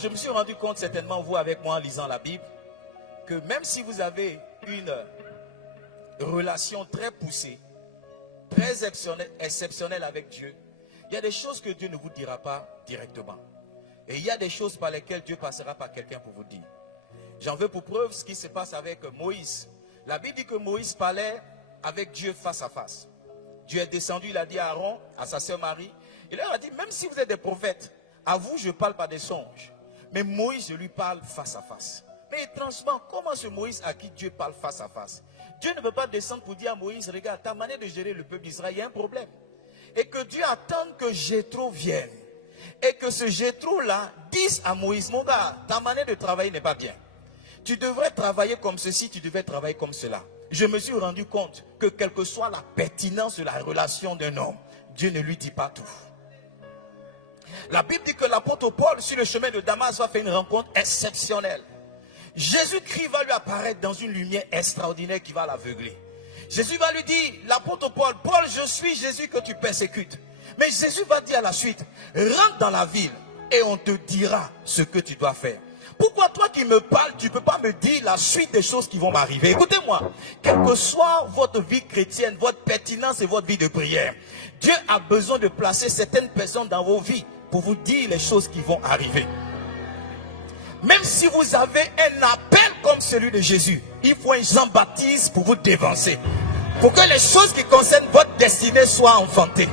Je me suis rendu compte, certainement vous avec moi en lisant la Bible, que même si vous avez une relation très poussée, très exceptionnelle avec Dieu, il y a des choses que Dieu ne vous dira pas directement. Et il y a des choses par lesquelles Dieu passera par quelqu'un pour vous dire. J'en veux pour preuve ce qui se passe avec Moïse. La Bible dit que Moïse parlait avec Dieu face à face. Dieu est descendu, il a dit à Aaron, à sa sœur Marie, il leur a dit, même si vous êtes des prophètes, à vous je parle par des songes. Mais Moïse, je lui parle face à face. Mais étrangement, comment ce Moïse à qui Dieu parle face à face? Dieu ne peut pas descendre pour dire à Moïse, regarde, ta manière de gérer le peuple d'Israël, il y a un problème. Et que Dieu attend que Jéthro vienne. Et que ce Jéthro-là dise à Moïse, mon gars, ta manière de travailler n'est pas bien. Tu devrais travailler comme ceci, tu devrais travailler comme cela. Je me suis rendu compte que quelle que soit la pertinence de la relation d'un homme, Dieu ne lui dit pas tout. La Bible dit que l'apôtre Paul, sur le chemin de Damas, va faire une rencontre exceptionnelle. Jésus-Christ va lui apparaître dans une lumière extraordinaire qui va l'aveugler. Jésus va lui dire, l'apôtre Paul, Paul, je suis Jésus que tu persécutes. Mais Jésus va dire à la suite, rentre dans la ville et on te dira ce que tu dois faire. Pourquoi toi qui me parles, tu ne peux pas me dire la suite des choses qui vont m'arriver? Écoutez-moi, quelle que soit votre vie chrétienne, votre pertinence et votre vie de prière, Dieu a besoin de placer certaines personnes dans vos vies pour vous dire les choses qui vont arriver. Même si vous avez un appel comme celui de Jésus, il faut un Jean-Baptiste pour vous dévancer. Pour que les choses qui concernent votre destinée soient enfantées.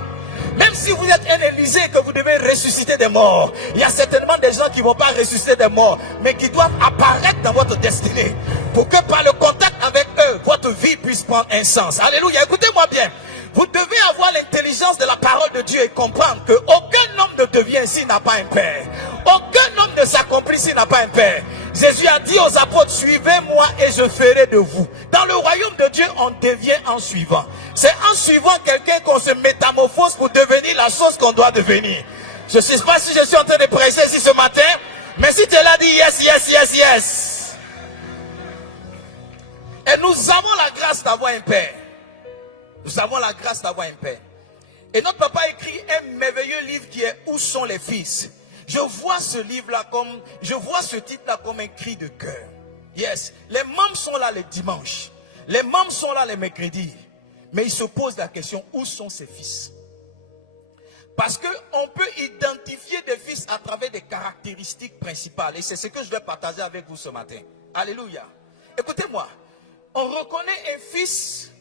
Même si vous êtes un Élysée que vous devez ressusciter des morts, il y a certainement des gens qui ne vont pas ressusciter des morts, mais qui doivent apparaître dans votre destinée. Pour que par le contact avec eux, votre vie puisse prendre un sens. Alléluia, écoutez-moi bien. Vous devez avoir l'intelligence de la parole de Dieu et comprendre qu'aucun homme ne devient s'il n'a pas un père. Aucun homme ne s'accomplit s'il n'a pas un père. Jésus a dit aux apôtres, suivez-moi et je ferai de vous. Dans le royaume de Dieu, on devient en suivant. C'est en suivant quelqu'un qu'on se métamorphose pour devenir la chose qu'on doit devenir. Je ne sais pas si je suis en train de prêcher ici ce matin, mais si tu l'as dit, yes, yes, yes, yes. Et nous avons la grâce d'avoir un père. Nous avons la grâce d'avoir un père. Et notre papa a écrit un merveilleux livre qui est Où sont les fils? Je vois ce livre-là comme, je vois ce titre-là comme un cri de cœur. Yes, les membres sont là les dimanches. Les membres sont là les mercredis. Mais ils se posent la question, où sont ces fils? Parce qu'on peut identifier des fils à travers des caractéristiques principales. Et c'est ce que je vais partager avec vous ce matin. Alléluia. Écoutez-moi, on reconnaît un fils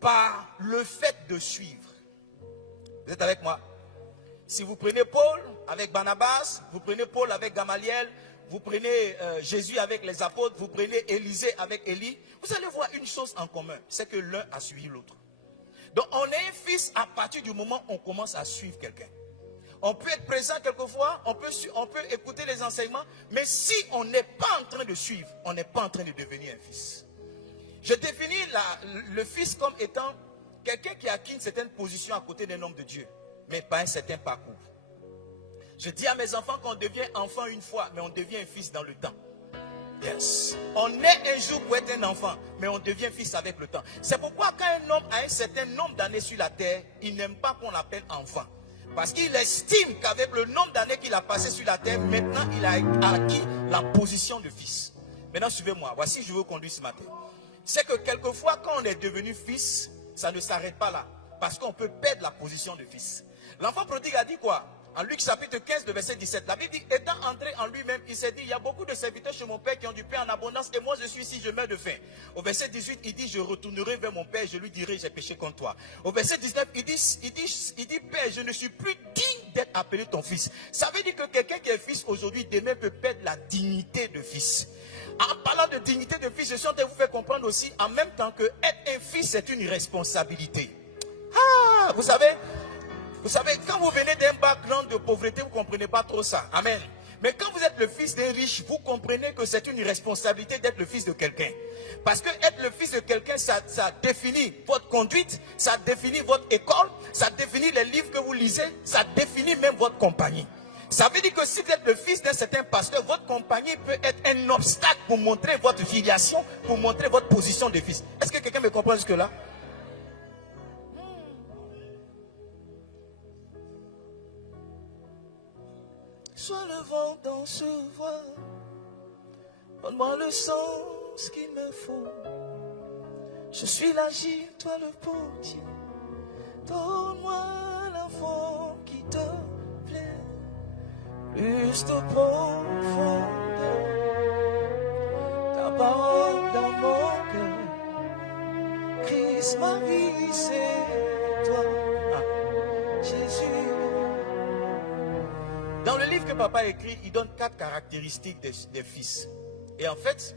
par le fait de suivre. Vous êtes avec moi? Si vous prenez Paul avec Barnabas, vous prenez Paul avec Gamaliel, vous prenez Jésus avec les apôtres, vous prenez Élisée avec Élie, vous allez voir une chose en commun, c'est que l'un a suivi l'autre. Donc on est un fils à partir du moment où on commence à suivre quelqu'un. On peut être présent quelquefois, on peut écouter les enseignements, mais si on n'est pas en train de suivre, on n'est pas en train de devenir un fils. Je définis le fils comme étant quelqu'un qui a acquis une certaine position à côté d'un homme de Dieu, mais pas un certain parcours. Je dis à mes enfants qu'on devient enfant une fois, mais on devient un fils dans le temps. Yes. On est un jour pour être un enfant, mais on devient fils avec le temps. C'est pourquoi quand un homme a un certain nombre d'années sur la terre, il n'aime pas qu'on l'appelle enfant. Parce qu'il estime qu'avec le nombre d'années qu'il a passé sur la terre, maintenant il a acquis la position de fils. Maintenant suivez-moi, voici je veux conduire ce matin. C'est que quelquefois quand on est devenu fils, ça ne s'arrête pas là. Parce qu'on peut perdre la position de fils. L'enfant prodigue a dit quoi? En Luc chapitre 15, le verset 17, la Bible dit, étant entré en lui-même, il s'est dit, il y a beaucoup de serviteurs chez mon père qui ont du pain en abondance et moi je suis ici, je meurs de faim. Au verset 18, il dit, je retournerai vers mon père et je lui dirai, j'ai péché contre toi. Au verset 19, il dit, père, je ne suis plus digne d'être appelé ton fils. Ça veut dire que quelqu'un qui est fils aujourd'hui, demain peut perdre la dignité de fils. En parlant de dignité de fils, je suis en train de vous faire comprendre aussi, en même temps que être un fils, c'est une responsabilité. Ah, vous savez, quand vous venez d'un background de pauvreté, vous ne comprenez pas trop ça. Amen. Mais quand vous êtes le fils d'un riche, vous comprenez que c'est une responsabilité d'être le fils de quelqu'un. Parce que être le fils de quelqu'un, ça définit votre conduite, ça définit votre école, ça définit les livres que vous lisez, ça définit même votre compagnie. Ça veut dire que si vous êtes le fils d'un certain pasteur, votre compagnie peut être un obstacle pour montrer votre filiation, pour montrer votre position de fils. Est-ce que quelqu'un me comprend jusque-là? Sois le vent dans ce voile. Donne-moi le sens qu'il me faut. Je suis l'agile, toi le portier. Donne-moi la forme qui te plaît. Plus de profondeur. Ta parole dans mon cœur. Christ, ma vie, c'est toi. Jésus. Dans le livre que papa écrit, il donne 4 caractéristiques des fils. Et en fait,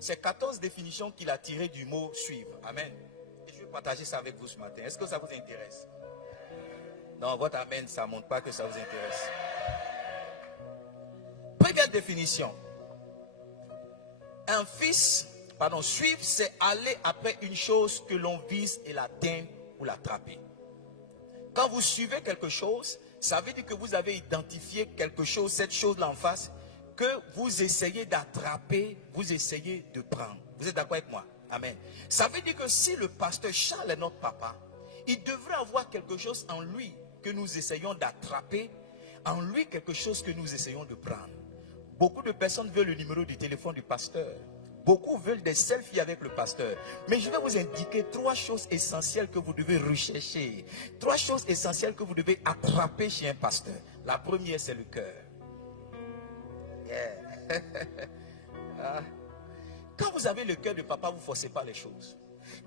c'est 14 définitions qu'il a tirées du mot suivre. Amen. Et je vais partager ça avec vous ce matin. Est-ce que ça vous intéresse? Non, votre amen, ça ne montre pas que ça vous intéresse. Première définition. Suivre, c'est aller après une chose que l'on vise et l'atteindre ou l'attraper. Quand vous suivez quelque chose, ça veut dire que vous avez identifié quelque chose, cette chose-là en face, que vous essayez d'attraper, vous essayez de prendre. Vous êtes d'accord avec moi? Amen. Ça veut dire que si le pasteur Charles est notre papa, il devrait avoir quelque chose en lui que nous essayons d'attraper, en lui quelque chose que nous essayons de prendre. Beaucoup de personnes veulent le numéro du téléphone du pasteur. Beaucoup veulent des selfies avec le pasteur. Mais je vais vous indiquer 3 choses essentielles que vous devez rechercher. 3 choses essentielles que vous devez attraper chez un pasteur. La première, c'est le cœur. Yeah. Quand vous avez le cœur de papa, vous ne forcez pas les choses.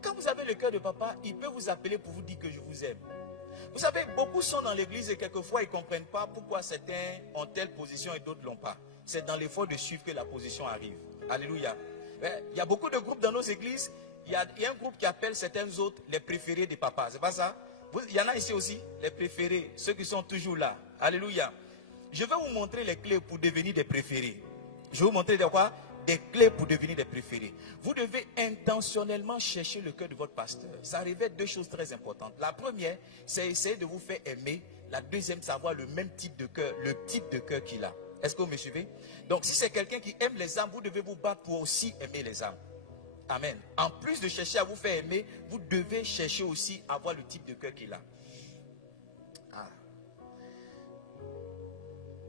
Quand vous avez le cœur de papa, il peut vous appeler pour vous dire que je vous aime. Vous savez, beaucoup sont dans l'église et quelquefois ils ne comprennent pas pourquoi certains ont telle position et d'autres ne l'ont pas. C'est dans l'effort de suivre que la position arrive. Alléluia. Il y a beaucoup de groupes dans nos églises. Il y a un groupe qui appelle certains autres les préférés des papas. C'est pas ça? Il y en a ici aussi, les préférés, ceux qui sont toujours là. Alléluia. Je vais vous montrer les clés pour devenir des préférés. Je vais vous montrer de quoi? Des clés pour devenir des préférés. Vous devez intentionnellement chercher le cœur de votre pasteur. Ça révèle 2 choses très importantes. La première, c'est essayer de vous faire aimer. La deuxième, c'est avoir le même type de cœur, le type de cœur qu'il a. Est-ce que vous me suivez? Donc, si c'est quelqu'un qui aime les âmes, vous devez vous battre pour aussi aimer les âmes. Amen. En plus de chercher à vous faire aimer, vous devez chercher aussi à avoir le type de cœur qu'il a. Ah.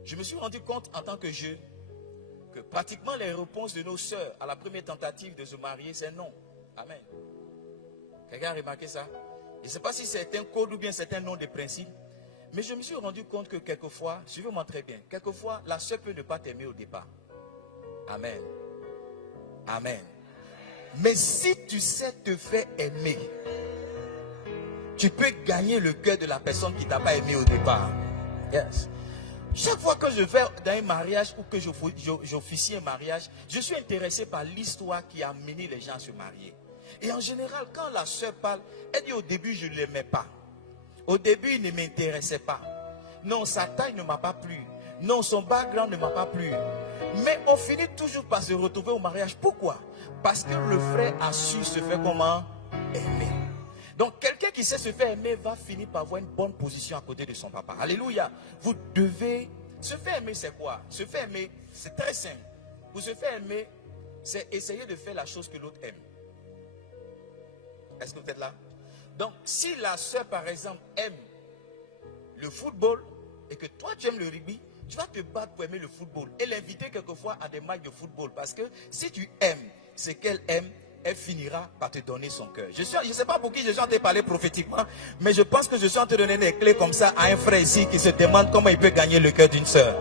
Je me suis rendu compte en tant que jeune que pratiquement les réponses de nos sœurs à la première tentative de se marier, c'est non. Amen. Quelqu'un a remarqué ça? Je ne sais pas si c'est un code ou bien c'est un nom de principe. Mais je me suis rendu compte que quelquefois, suivez-moi très bien, quelquefois la sœur peut ne pas t'aimer au départ. Amen. Amen. Mais si tu sais te faire aimer, tu peux gagner le cœur de la personne qui ne t'a pas aimé au départ. Yes. Chaque fois que je vais dans un mariage ou que j'officie un mariage, je suis intéressé par l'histoire qui a amené les gens à se marier. Et en général, quand la sœur parle, elle dit au début, je ne l'aimais pas. Au début, il ne m'intéressait pas. Non, sa taille ne m'a pas plu. Non, son background ne m'a pas plu. Mais on finit toujours par se retrouver au mariage. Pourquoi? Parce que le frère a su se faire comment? Aimer. Donc, quelqu'un qui sait se faire aimer va finir par avoir une bonne position à côté de son papa. Alléluia. Vous devez... Se faire aimer, c'est quoi? Se faire aimer, c'est très simple. Pour se faire aimer, c'est essayer de faire la chose que l'autre aime. Est-ce que vous êtes là? Donc, si la soeur, par exemple, aime le football et que toi, tu aimes le rugby, tu vas te battre pour aimer le football et l'inviter quelquefois à des matchs de football. Parce que si tu aimes ce qu'elle aime, elle finira par te donner son cœur. Je ne sais pas pour qui je suis en train de parler prophétiquement, mais je pense que je suis en train de donner des clés comme ça à un frère ici qui se demande comment il peut gagner le cœur d'une soeur.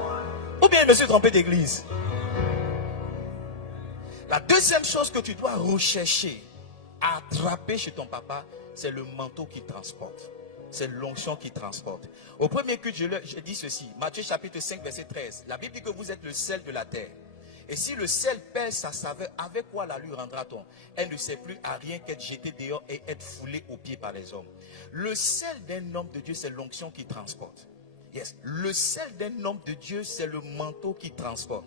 Ou bien je me suis trompé d'église. La deuxième chose que tu dois rechercher, attraper chez ton papa, c'est le manteau qui transporte. C'est l'onction qui transporte. Au premier culte, je dis ceci. Matthieu chapitre 5, verset 13. La Bible dit que vous êtes le sel de la terre. Et si le sel perd sa saveur, avec quoi la lui rendra-t-on? Elle ne sert plus à rien qu'être jetée dehors et être foulée aux pieds par les hommes. Le sel d'un homme de Dieu, c'est l'onction qui transporte. Yes. Le sel d'un homme de Dieu, c'est le manteau qui transporte.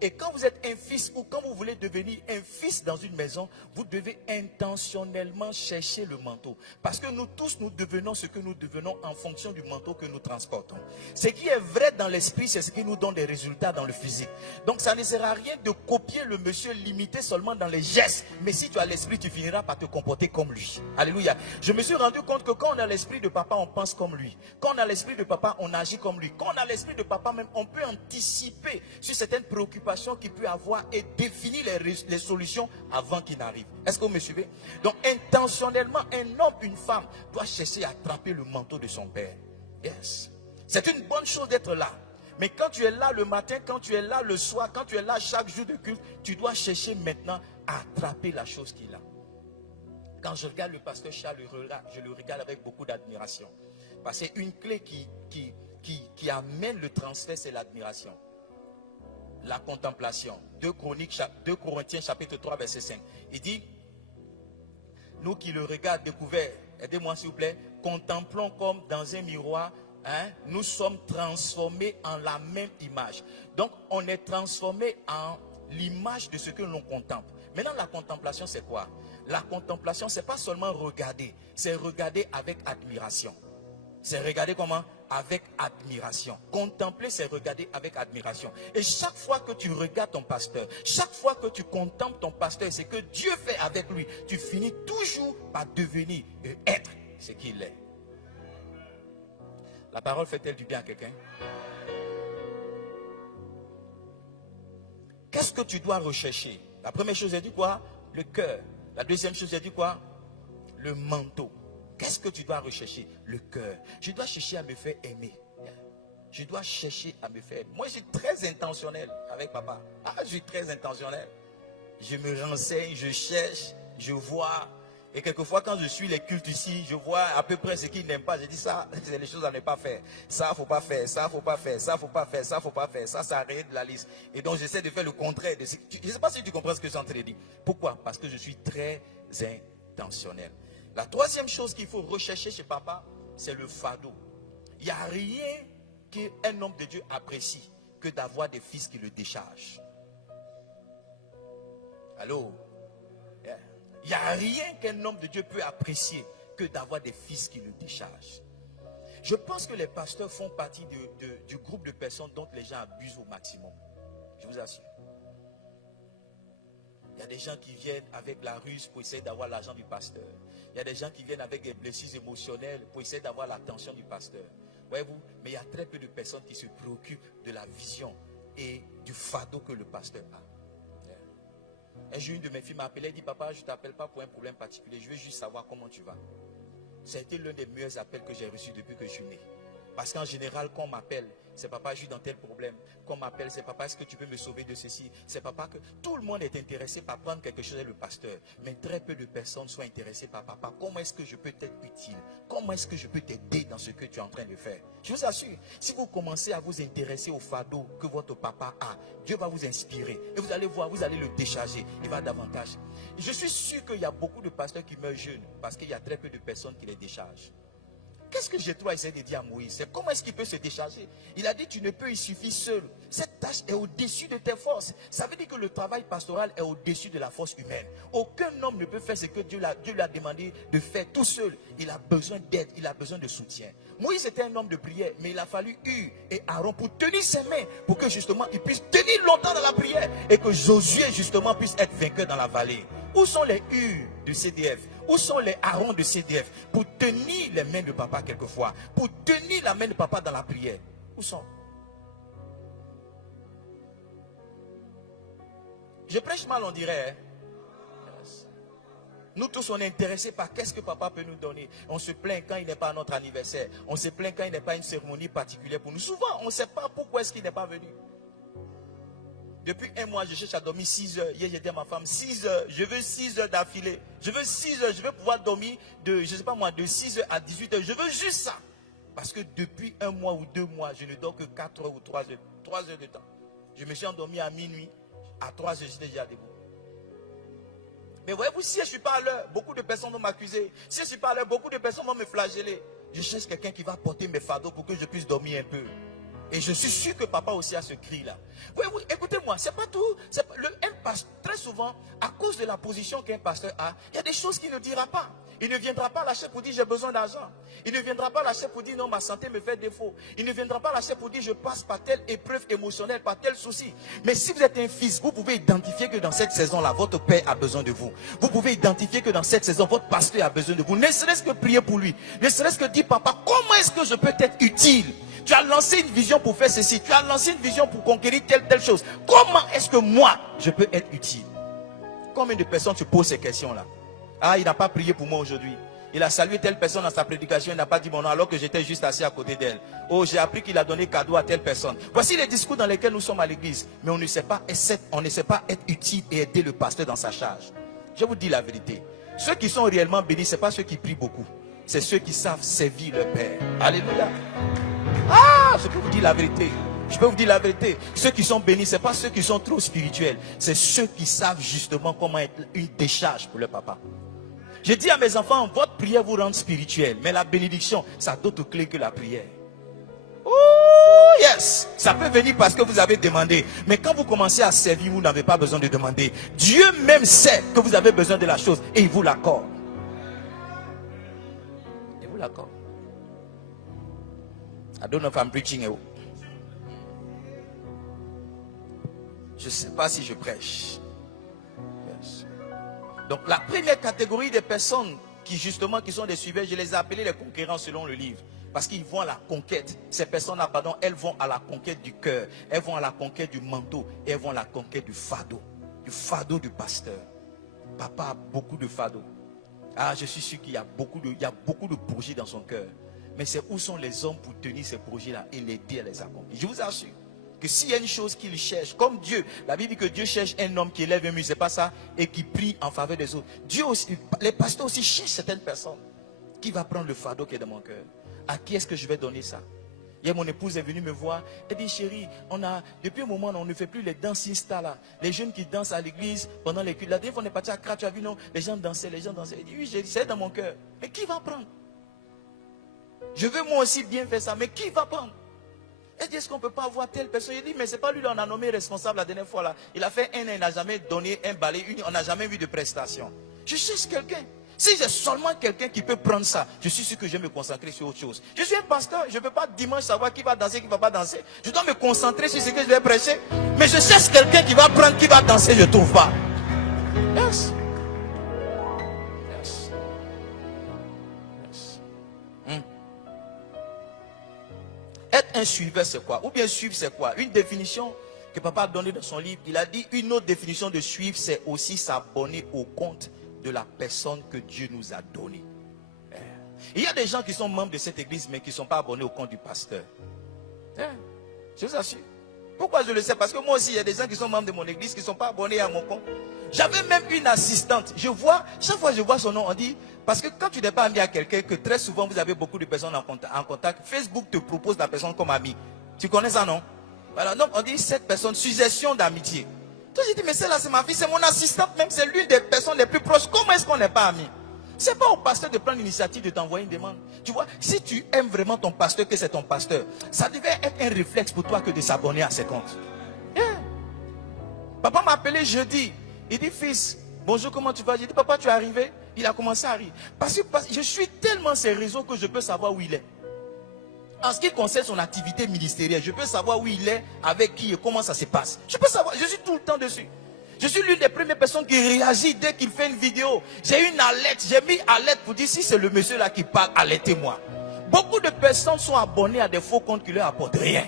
Et quand vous êtes un fils ou quand vous voulez devenir un fils dans une maison, vous devez intentionnellement chercher le manteau. Parce que nous tous, nous devenons ce que nous devenons en fonction du manteau que nous transportons. Ce qui est vrai dans l'esprit, c'est ce qui nous donne des résultats dans le physique. Donc ça ne sert à rien de copier le monsieur limité seulement dans les gestes. Mais si tu as l'esprit, tu finiras par te comporter comme lui. Alléluia. Je me suis rendu compte que quand on a l'esprit de papa, on pense comme lui. Quand on a l'esprit de papa, on agit comme lui. Quand on a l'esprit de papa même, on peut anticiper sur certaines préoccupations qu'il peut avoir et définir les solutions avant qu'il n'arrive. Est-ce que vous me suivez? Donc intentionnellement, un homme, une femme doit chercher à attraper le manteau de son père. Yes. C'est une bonne chose d'être là. Mais quand tu es là le matin, quand tu es là le soir, quand tu es là chaque jour de culte, tu dois chercher maintenant à attraper la chose qu'il a. Quand je regarde le pasteur Charles, je le regarde avec beaucoup d'admiration. Parce que une clé qui amène le transfert, c'est l'admiration. La contemplation. 2 Corinthiens chapitre 3 verset 5. Il dit, nous qui le regardons découvert, aidez-moi s'il vous plaît, contemplons comme dans un miroir, nous sommes transformés en la même image. Donc on est transformé en l'image de ce que l'on contemple. Maintenant la contemplation c'est quoi? La contemplation c'est pas seulement regarder, c'est regarder avec admiration. C'est regarder comment? Avec admiration. Contempler, c'est regarder avec admiration. Et chaque fois que tu regardes ton pasteur, chaque fois que tu contemples ton pasteur, c'est que Dieu fait avec lui, tu finis toujours par devenir et être ce qu'il est. La parole fait-elle du bien à quelqu'un? Qu'est-ce que tu dois rechercher? La première chose, elle dit quoi? Le cœur. La deuxième chose, elle dit quoi? Le manteau. Qu'est-ce que tu dois rechercher? Le cœur. Je dois chercher à me faire aimer. Je dois chercher à me faire aimer. Moi, je suis très intentionnel avec papa. Je suis très intentionnel. Je me renseigne, je cherche, je vois. Et quelquefois, quand je suis les cultes ici, je vois à peu près ce qu'il n'aime pas. Je dis ça, c'est les choses à ne pas faire. Ça, faut pas faire. Ça, faut pas faire. Ça, faut pas faire. Ça, faut pas faire. Ça rien de la liste. Et donc, j'essaie de faire le contraire. Je ne sais pas si tu comprends ce que je suis en train de dire. Pourquoi? Parce que je suis très intentionnel. La troisième chose qu'il faut rechercher chez papa, c'est le fardeau. Il n'y a rien qu'un homme de Dieu apprécie que d'avoir des fils qui le déchargent. Allô? Il n'y a rien qu'un homme de Dieu peut apprécier que d'avoir des fils qui le déchargent. Je pense que les pasteurs font partie du groupe de personnes dont les gens abusent au maximum. Je vous assure. Il y a des gens qui viennent avec la ruse pour essayer d'avoir l'argent du pasteur. Il y a des gens qui viennent avec des blessures émotionnelles pour essayer d'avoir l'attention du pasteur. Voyez-vous, mais il y a très peu de personnes qui se préoccupent de la vision et du fardeau que le pasteur a. Un jour, une de mes filles m'a appelé et dit, papa, je ne t'appelle pas pour un problème particulier, je veux juste savoir comment tu vas. Ça a été l'un des meilleurs appels que j'ai reçus depuis que je suis né. Parce qu'en général, quand on m'appelle, c'est papa, je suis dans tel problème. Quand on m'appelle, c'est papa, est-ce que tu peux me sauver de ceci? C'est papa que tout le monde est intéressé par prendre quelque chose avec le pasteur. Mais très peu de personnes sont intéressées par papa. Comment est-ce que je peux t'être utile? Comment est-ce que je peux t'aider dans ce que tu es en train de faire? Je vous assure, si vous commencez à vous intéresser au fardeau que votre papa a, Dieu va vous inspirer. Et vous allez voir, vous allez le décharger. Il va davantage. Et je suis sûr qu'il y a beaucoup de pasteurs qui meurent jeunes parce qu'il y a très peu de personnes qui les déchargent. Qu'est-ce que Jéthro a essayé de dire à Moïse? C'est comment est-ce qu'il peut se décharger? Il a dit, tu ne peux y suffire seul. Cette tâche est au-dessus de tes forces. Ça veut dire que le travail pastoral est au-dessus de la force humaine. Aucun homme ne peut faire ce que Dieu lui a demandé de faire tout seul. Il a besoin d'aide, il a besoin de soutien. Moïse était un homme de prière, mais il a fallu Hur et Aaron pour tenir ses mains, pour que justement il puisse tenir longtemps dans la prière et que Josué justement puisse être vainqueur dans la vallée. Où sont les Hur de CDF? Où sont les Aaron de CDF pour tenir les mains de papa quelquefois, pour tenir la main de papa dans la prière? Où sont? Je prêche mal, on dirait. Nous tous, on est intéressés par qu'est-ce que papa peut nous donner. On se plaint quand il n'est pas à notre anniversaire. On se plaint quand il n'est pas une cérémonie particulière pour nous. Souvent, on ne sait pas pourquoi est-ce qu'il n'est pas venu. Depuis un mois, je cherche à dormir 6 heures. Hier, j'ai dit à ma femme, 6 heures. Je veux 6 heures d'affilée. Je veux 6 heures. Je veux pouvoir dormir de, je ne sais pas moi, de 6 heures à 18 heures. Je veux juste ça. Parce que depuis un mois ou 2 mois, je ne dors que 4 heures ou 3 heures. 3 heures de temps. Je me suis endormi à minuit. À 3 heures, j'étais déjà debout. Mais voyez-vous, si je ne suis pas à l'heure, beaucoup de personnes vont m'accuser. Si je ne suis pas à l'heure, beaucoup de personnes vont me flageller. Je cherche quelqu'un qui va porter mes fardeaux pour que je puisse dormir un peu. Et je suis sûr que papa aussi a ce cri-là. Oui, oui, écoutez-moi, c'est pas tout. Très souvent, à cause de la position qu'un pasteur a, il y a des choses qu'il ne dira pas. Il ne viendra pas lâcher pour dire j'ai besoin d'argent. Il ne viendra pas lâcher pour dire non, ma santé me fait défaut. Il ne viendra pas lâcher pour dire je passe par telle épreuve émotionnelle, par tel souci. Mais si vous êtes un fils, vous pouvez identifier que dans cette saison-là, votre père a besoin de vous. Vous pouvez identifier que dans cette saison, votre pasteur a besoin de vous. Ne serait-ce que prier pour lui. Ne serait-ce que dire papa, comment est-ce que je peux être utile? Tu as lancé une vision pour faire ceci. Tu as lancé une vision pour conquérir telle chose. Comment est-ce que moi, je peux être utile? Combien de personnes se posent ces questions-là? Ah, il n'a pas prié pour moi aujourd'hui. Il a salué telle personne dans sa prédication. Il n'a pas dit mon nom alors que j'étais juste assis à côté d'elle. Oh, j'ai appris qu'il a donné cadeau à telle personne. Voici les discours dans lesquels nous sommes à l'église. Mais on ne sait pas être utile et aider le pasteur dans sa charge. Je vous dis la vérité. Ceux qui sont réellement bénis, ce n'est pas ceux qui prient beaucoup. C'est ceux qui savent servir leur Père. Alléluia. Ah, je peux vous dire la vérité. Je peux vous dire la vérité. Ceux qui sont bénis, ce n'est pas ceux qui sont trop spirituels. C'est ceux qui savent justement comment être une décharge pour le papa. Je dis à mes enfants, votre prière vous rend spirituel. Mais la bénédiction, ça a d'autres clés que la prière. Oh yes. Ça peut venir parce que vous avez demandé. Mais quand vous commencez à servir, vous n'avez pas besoin de demander. Dieu même sait que vous avez besoin de la chose. Et il vous l'accorde. Il vous l'accorde. I don't know if I'm preaching. Je ne sais pas si je prêche. Yes. Donc la première catégorie des personnes qui sont des suiveurs, je les ai appelés les conquérants selon le livre. Parce qu'ils vont à la conquête. Ces personnes-là, elles vont à la conquête du cœur. Elles vont à la conquête du manteau. Et elles vont à la conquête du fardeau. Du fardeau du pasteur. Papa a beaucoup de fardeau. Ah, je suis sûr qu'il y a beaucoup de projets dans son cœur. Mais c'est où sont les hommes pour tenir ces projets-là et l'aider à les accomplir. Je vous assure que s'il y a une chose qu'il cherche, comme Dieu, la Bible dit que Dieu cherche un homme qui élève un mur, c'est pas ça, et qui prie en faveur des autres. Dieu aussi, les pasteurs aussi cherchent certaines personnes. Qui va prendre le fardeau qui est dans mon cœur? À qui est-ce que je vais donner ça? Hier, mon épouse est venue me voir. Elle dit, chérie, depuis un moment, on ne fait plus les dancing stars là. Les jeunes qui dansent à l'église pendant les cultes. La dernière fois, on est parti à Kra, tu as vu, non? Les gens dansaient. Elle dit, oui, c'est dans mon cœur. Mais qui va prendre? Je veux moi aussi bien faire ça, mais qui va prendre? Elle dit, est-ce qu'on ne peut pas avoir telle personne? Je dis, mais c'est pas lui, là, on a nommé responsable la dernière fois là. Il a fait un an, il n'a jamais donné un balai, on n'a jamais vu de prestation. Je cherche quelqu'un. Si j'ai seulement quelqu'un qui peut prendre ça, je suis sûr que je vais me concentrer sur autre chose. Je suis un pasteur, je ne peux pas dimanche savoir qui va danser, qui ne va pas danser. Je dois me concentrer sur ce que je vais prêcher. Mais je cherche quelqu'un qui va prendre, qui va danser, je ne trouve pas. Yes. Yes. Yes. Être un suiveur, c'est quoi? Ou bien suivre, c'est quoi? Une définition que papa a donnée dans son livre. Il a dit, une autre définition de suivre, c'est aussi s'abonner au compte de la personne que Dieu nous a donnée. Il y a des gens qui sont membres de cette église, mais qui ne sont pas abonnés au compte du pasteur. Je vous assure. Pourquoi je le sais? Parce que moi aussi, il y a des gens qui sont membres de mon église, qui ne sont pas abonnés à mon compte. J'avais même une assistante. Chaque fois que je vois son nom, on dit, parce que quand tu n'es pas ami à quelqu'un, que très souvent vous avez beaucoup de personnes en contact, Facebook te propose la personne comme ami. Tu connais ça, non? Voilà, donc on dit cette personne, suggestion d'amitié. Toi, j'ai dit, mais celle-là, c'est ma fille, c'est mon assistante, même c'est l'une des personnes les plus proches. Comment est-ce qu'on n'est pas amis? Ce n'est pas au pasteur de prendre l'initiative de t'envoyer une demande. Tu vois, si tu aimes vraiment ton pasteur, que c'est ton pasteur, ça devait être un réflexe pour toi que de s'abonner à ses comptes. Yeah. Papa m'a appelé jeudi. Il dit, fils, bonjour, comment tu vas? J'ai dit, papa, tu es arrivé? Il a commencé à rire. Parce que je suis tellement ses réseaux que je peux savoir où il est. En ce qui concerne son activité ministérielle, je peux savoir où il est, avec qui et comment ça se passe. Je peux savoir, je suis tout le temps dessus. Je suis l'une des premières personnes qui réagit dès qu'il fait une vidéo. J'ai une alerte, j'ai mis alerte pour dire si c'est le monsieur là qui parle, alertez-moi. Beaucoup de personnes sont abonnées à des faux comptes qui ne leur apportent rien.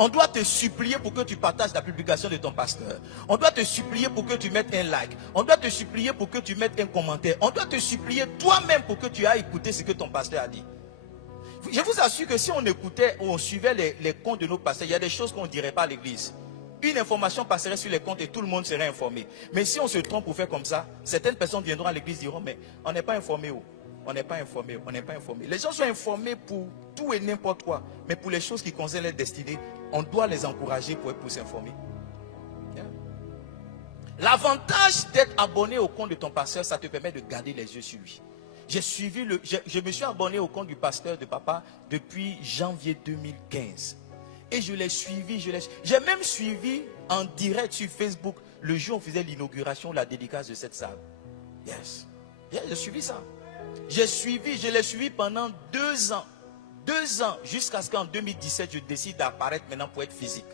On doit te supplier pour que tu partages la publication de ton pasteur. On doit te supplier pour que tu mettes un like. On doit te supplier pour que tu mettes un commentaire. On doit te supplier toi-même pour que tu ailles écouter ce que ton pasteur a dit. Je vous assure que si on écoutait ou on suivait les comptes de nos pasteurs, il y a des choses qu'on ne dirait pas à l'église. Une information passerait sur les comptes et tout le monde serait informé. Mais si on se trompe pour faire comme ça, certaines personnes viendront à l'église et diront, mais on n'est pas informé. On n'est pas informé, on n'est pas informé. Les gens sont informés pour tout et n'importe quoi. Mais pour les choses qui concernent leur destinée, on doit les encourager pour s'informer. Yeah. L'avantage d'être abonné au compte de ton pasteur, ça te permet de garder les yeux sur lui. Je me suis abonné au compte du pasteur de papa depuis janvier 2015. Et je l'ai suivi, j'ai même suivi en direct sur Facebook le jour où on faisait l'inauguration, la dédicace de cette salle. Yes, j'ai suivi ça. Je l'ai suivi pendant 2 ans. 2 ans, jusqu'à ce qu'en 2017, je décide d'apparaître maintenant pour être physique.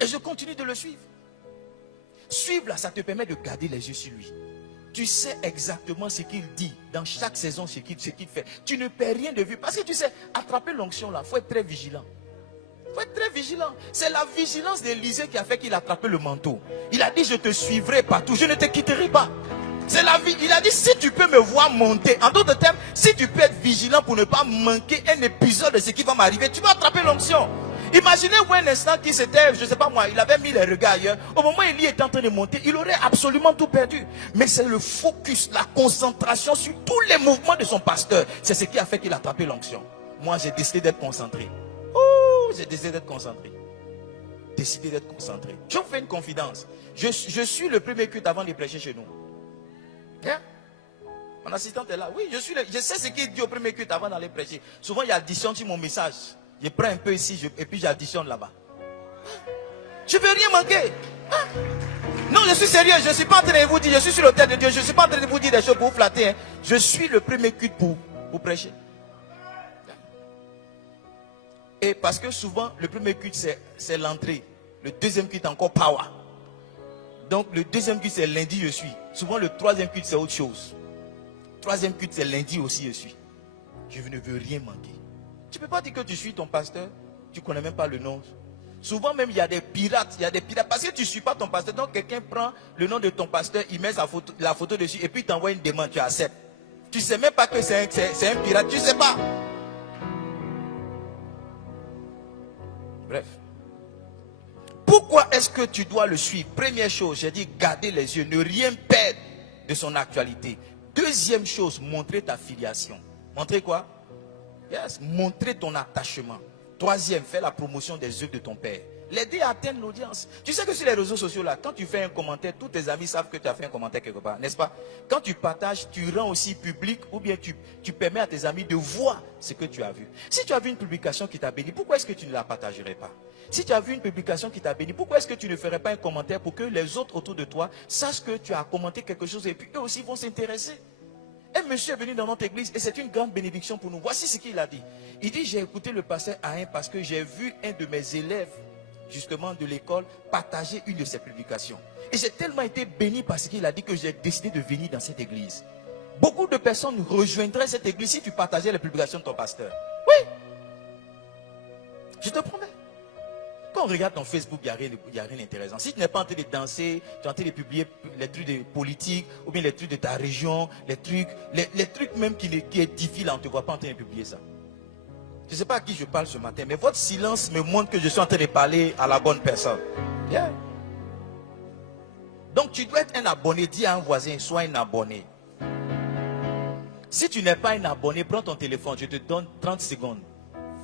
Et je continue de le suivre. Suivre là, ça te permet de garder les yeux sur lui. Tu sais exactement ce qu'il dit dans chaque saison, ce qu'il fait. Tu ne perds rien de vue. Parce que tu sais, attraper l'onction là, il faut être très vigilant. Il faut être très vigilant. C'est la vigilance d'Élisée qui a fait qu'il a attrapé le manteau. Il a dit, je te suivrai partout, je ne te quitterai pas. C'est la vie. Il a dit, si tu peux me voir monter, en d'autres termes, si tu peux être vigilant pour ne pas manquer un épisode de ce qui va m'arriver, tu vas attraper l'onction. Imaginez un instant qui s'était, je ne sais pas moi, il avait mis les regards ailleurs. Au moment où il était en train de monter, il aurait absolument tout perdu. Mais c'est le focus, la concentration sur tous les mouvements de son pasteur. C'est ce qui a fait qu'il a attrapé l'onction. Moi, j'ai décidé d'être concentré. Oh, j'ai décidé d'être concentré. Décidé d'être concentré. Je vous fais une confidence. Je suis le premier culte avant de prêcher chez nous. Hein? Mon assistante est là. Oui, je sais ce qu'il dit au premier culte avant d'aller prêcher. Souvent, il y a addition sur mon message. Je prends un peu ici et puis j'additionne là-bas. Je ne veux rien manquer. Hein? Non, je suis sérieux. Je ne suis pas en train de vous dire, je suis sur l'autel de Dieu. Je ne suis pas en train de vous dire des choses pour vous flatter. Hein. Je suis le premier culte pour prêcher. Et parce que souvent, le premier culte, c'est l'entrée. Le deuxième culte, encore power. Donc, le deuxième culte, c'est lundi, je suis. Souvent, le troisième culte, c'est autre chose. Troisième culte, c'est lundi aussi, je suis. Je ne veux rien manquer. Tu ne peux pas dire que tu suis ton pasteur, tu ne connais même pas le nom. Souvent même, il y a des pirates. Parce que tu ne suis pas ton pasteur. Donc, quelqu'un prend le nom de ton pasteur, il met la photo dessus et puis il t'envoie une demande, tu acceptes. Tu ne sais même pas que c'est un pirate. Tu ne sais pas. Bref. Pourquoi est-ce que tu dois le suivre? Première chose, j'ai dit garder les yeux, ne rien perdre de son actualité. Deuxième chose, montrer ta filiation. Montrer quoi? Yes, montrer ton attachement. Troisième, faire la promotion des œuvres de ton père. L'aider à atteindre l'audience. Tu sais que sur les réseaux sociaux là, quand tu fais un commentaire, tous tes amis savent que tu as fait un commentaire quelque part, n'est-ce pas? Quand tu partages, tu rends aussi public ou bien tu permets à tes amis de voir ce que tu as vu. Si tu as vu une publication qui t'a béni, pourquoi est-ce que tu ne la partagerais pas? Si tu as vu une publication qui t'a béni, pourquoi est-ce que tu ne ferais pas un commentaire pour que les autres autour de toi sachent que tu as commenté quelque chose et puis eux aussi vont s'intéresser? Un monsieur est venu dans notre église et c'est une grande bénédiction pour nous. Voici ce qu'il a dit. Il dit, j'ai écouté le pasteur Ahin parce que j'ai vu un de mes élèves, justement de l'école, partager une de ses publications. Et j'ai tellement été béni parce qu'il a dit que j'ai décidé de venir dans cette église. Beaucoup de personnes rejoindraient cette église si tu partageais les publications de ton pasteur. Oui. Je te promets. Quand on regarde ton Facebook, il n'y a rien d'intéressant. Si tu n'es pas en train de danser, tu es en train de publier les trucs de politique, ou bien les trucs de ta région, les trucs même qui édifient là, on ne te voit pas en train de publier ça. Je ne sais pas à qui je parle ce matin, mais votre silence me montre que je suis en train de parler à la bonne personne. Yeah. Donc tu dois être un abonné. Dis à un voisin, sois un abonné. Si tu n'es pas un abonné, prends ton téléphone, je te donne 30 secondes.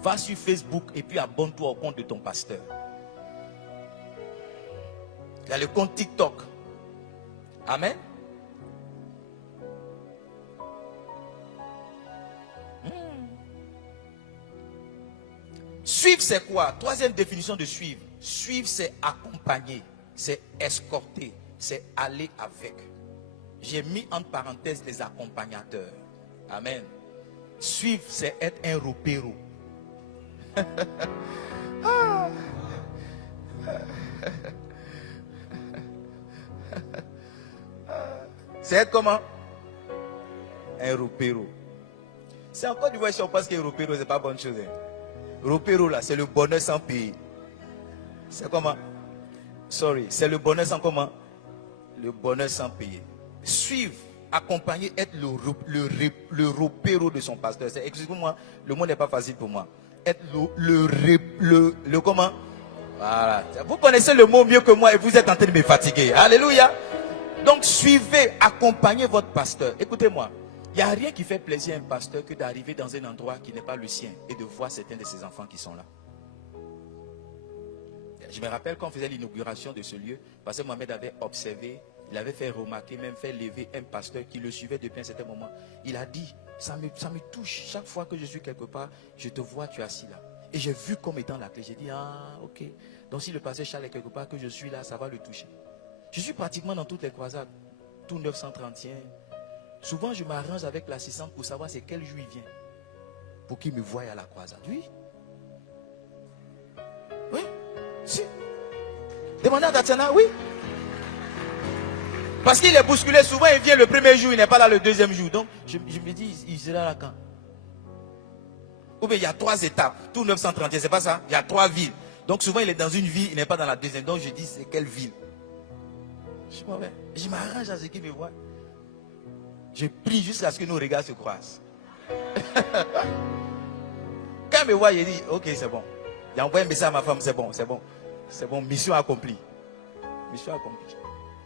Va sur Facebook et puis abonne-toi au compte de ton pasteur. Il y a le compte TikTok. Amen. Suivre, c'est quoi? Troisième définition de suivre. Suivre, c'est accompagner, c'est escorter, c'est aller avec. J'ai mis entre parenthèses les accompagnateurs. Amen. Suivre, c'est être un ropéro. C'est être comment? Un ropéro. C'est encore du moins si on pense que ropéro c'est pas bonne chose. Hein. Ropéro là, c'est le bonheur sans payer. C'est comment? Sorry, c'est le bonheur sans comment? Le bonheur sans payer. Suivre, accompagner, être le ropéro de son pasteur. Excusez-moi, le mot n'est pas facile pour moi. Être le comment? Voilà. Vous connaissez le mot mieux que moi et vous êtes en train de me fatiguer. Alléluia. Donc suivez, accompagnez votre pasteur. Écoutez-moi, il n'y a rien qui fait plaisir à un pasteur que d'arriver dans un endroit qui n'est pas le sien et de voir certains de ses enfants qui sont là. Je me rappelle quand on faisait l'inauguration de ce lieu, Pasteur Mohamed avait observé Il avait fait remarquer, même fait lever un pasteur qui le suivait depuis un certain moment. Il a dit, ça me touche. Chaque fois que je suis quelque part, je te vois, tu es assis là. Et j'ai vu comme étant la clé. J'ai dit, ah, ok. Donc si le pasteur Charles est quelque part, que je suis là, ça va le toucher. Je suis pratiquement dans toutes les croisades. Tout 931. Souvent, je m'arrange avec l'assistante pour savoir c'est quel jour il vient. Pour qu'il me voie à la croisade. Oui. Oui. Si. Demandez à Tatiana, oui. Parce qu'il est bousculé, souvent il vient le premier jour, il n'est pas là le deuxième jour. Donc je me dis, il sera là quand? Ou bien il y a 3 étapes, tout 931, c'est pas ça? Il y a 3 villes. Donc souvent il est dans une ville, il n'est pas dans la deuxième. Donc je dis, c'est quelle ville? Je m'arrange à ce qu'il me voit. Je prie jusqu'à ce que nos regards se croisent. Quand il me voit, il dit, ok, c'est bon. Il a envoyé un message à ma femme, c'est bon, c'est bon. C'est bon, mission accomplie. Mission accomplie.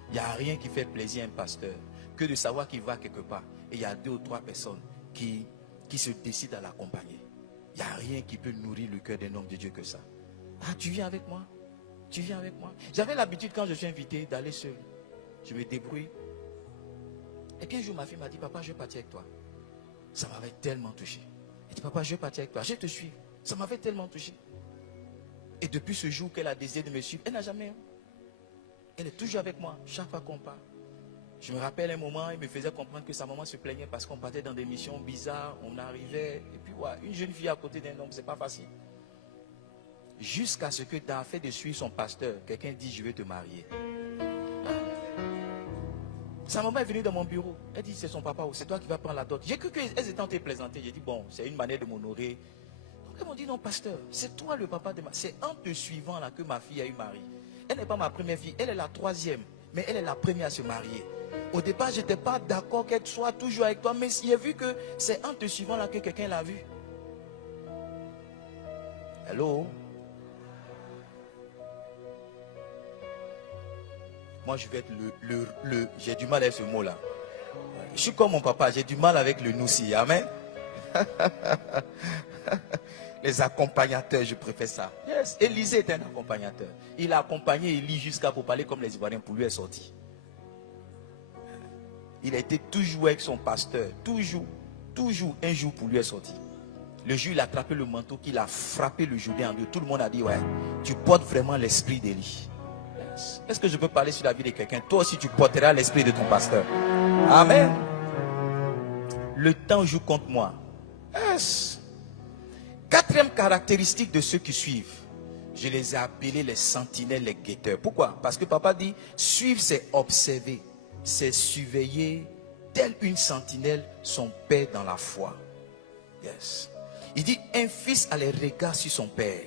Il n'y a rien qui fait plaisir à un pasteur que de savoir qu'il va quelque part. Et il y a 2 ou 3 personnes qui se décident à l'accompagner. Il n'y a rien qui peut nourrir le cœur d'un homme de Dieu que ça. Ah, tu viens avec moi? Tu viens avec moi? J'avais l'habitude quand je suis invité d'aller seul. Je me débrouille. Et puis un jour ma fille m'a dit, papa, je vais partir avec toi. Ça m'avait tellement touché. Elle dit, papa, je vais partir avec toi. Je vais te suivre. Ça m'avait tellement touché. Et depuis ce jour qu'elle a désiré de me suivre, elle n'a jamais... Elle est toujours avec moi, chaque fois qu'on part. Je me rappelle un moment, il me faisait comprendre que sa maman se plaignait parce qu'on partait dans des missions bizarres, on arrivait, et puis ouais, une jeune fille à côté d'un homme, c'est pas facile. Jusqu'à ce que dans le fait de suivre son pasteur, quelqu'un dit, je vais te marier. Sa maman est venue dans mon bureau, elle dit, c'est son papa ou c'est toi qui vas prendre la dot. J'ai cru qu'elles étaient en train de plaisanter, j'ai dit, bon, c'est une manière de m'honorer. Donc elles m'ont dit, non pasteur, c'est toi le papa de ma... C'est en te suivant là que ma fille a eu mari. Elle n'est pas ma première fille, elle est la 3e, mais elle est la première à se marier. Au départ, je n'étais pas d'accord qu'elle soit toujours avec toi, mais j'ai vu que c'est en te suivant là que quelqu'un l'a vu. Hello? Moi, je vais être j'ai du mal avec ce mot-là. Je suis comme mon papa, j'ai du mal avec le noussi. Amen. Les accompagnateurs, je préfère ça. Yes. Élisée est un accompagnateur. Il a accompagné Élie jusqu'à pour parler comme les Ivoiriens, pour lui est sorti. Il a été toujours avec son pasteur. Toujours un jour pour lui est sorti. Le jour, il a attrapé le manteau, qu'il a frappé le Jourdain en deux. Tout le monde a dit, ouais, tu portes vraiment l'esprit d'Élie. Yes. Est-ce que je peux parler sur la vie de quelqu'un? Toi aussi, tu porteras l'esprit de ton pasteur. Amen. Le temps joue contre moi. Yes. 4e caractéristique de ceux qui suivent, je les ai appelés les sentinelles, les guetteurs. Pourquoi? Parce que papa dit, suivre c'est observer, c'est surveiller, tel une sentinelle son père dans la foi. Yes. Il dit, un fils a les regards sur son père.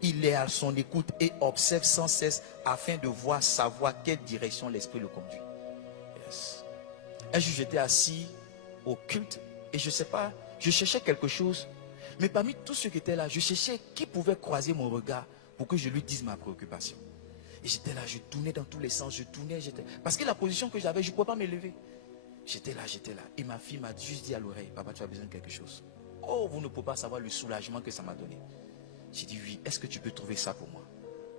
Il est à son écoute et observe sans cesse afin de savoir quelle direction l'esprit le conduit. Yes. Un jour j'étais assis au culte et je ne sais pas, je cherchais quelque chose. Mais parmi tous ceux qui étaient là, je cherchais qui pouvait croiser mon regard pour que je lui dise ma préoccupation. Et j'étais là, je tournais dans tous les sens, j'étais... Parce que la position que j'avais, je ne pouvais pas me lever. J'étais là. Et ma fille m'a juste dit à l'oreille, papa, tu as besoin de quelque chose. Oh, vous ne pouvez pas savoir le soulagement que ça m'a donné. J'ai dit oui, est-ce que tu peux trouver ça pour moi?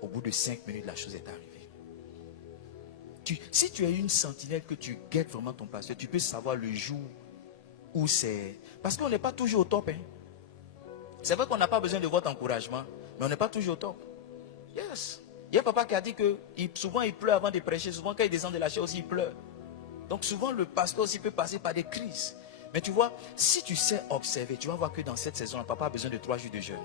Au bout de 5 minutes, la chose est arrivée. Si tu as une sentinelle que tu guettes vraiment ton pasteur, tu peux savoir le jour où c'est... Parce qu'on n'est pas toujours au top, hein. C'est vrai qu'on n'a pas besoin de votre encouragement, mais on n'est pas toujours au top. Yes. Il y a un papa qui a dit que souvent il pleut avant de prêcher. Souvent quand il descend de la chaise aussi, il pleure. Donc souvent le pasteur aussi peut passer par des crises. Mais tu vois, si tu sais observer, tu vas voir que dans cette saison, le papa a besoin de 3 jours de jeûne.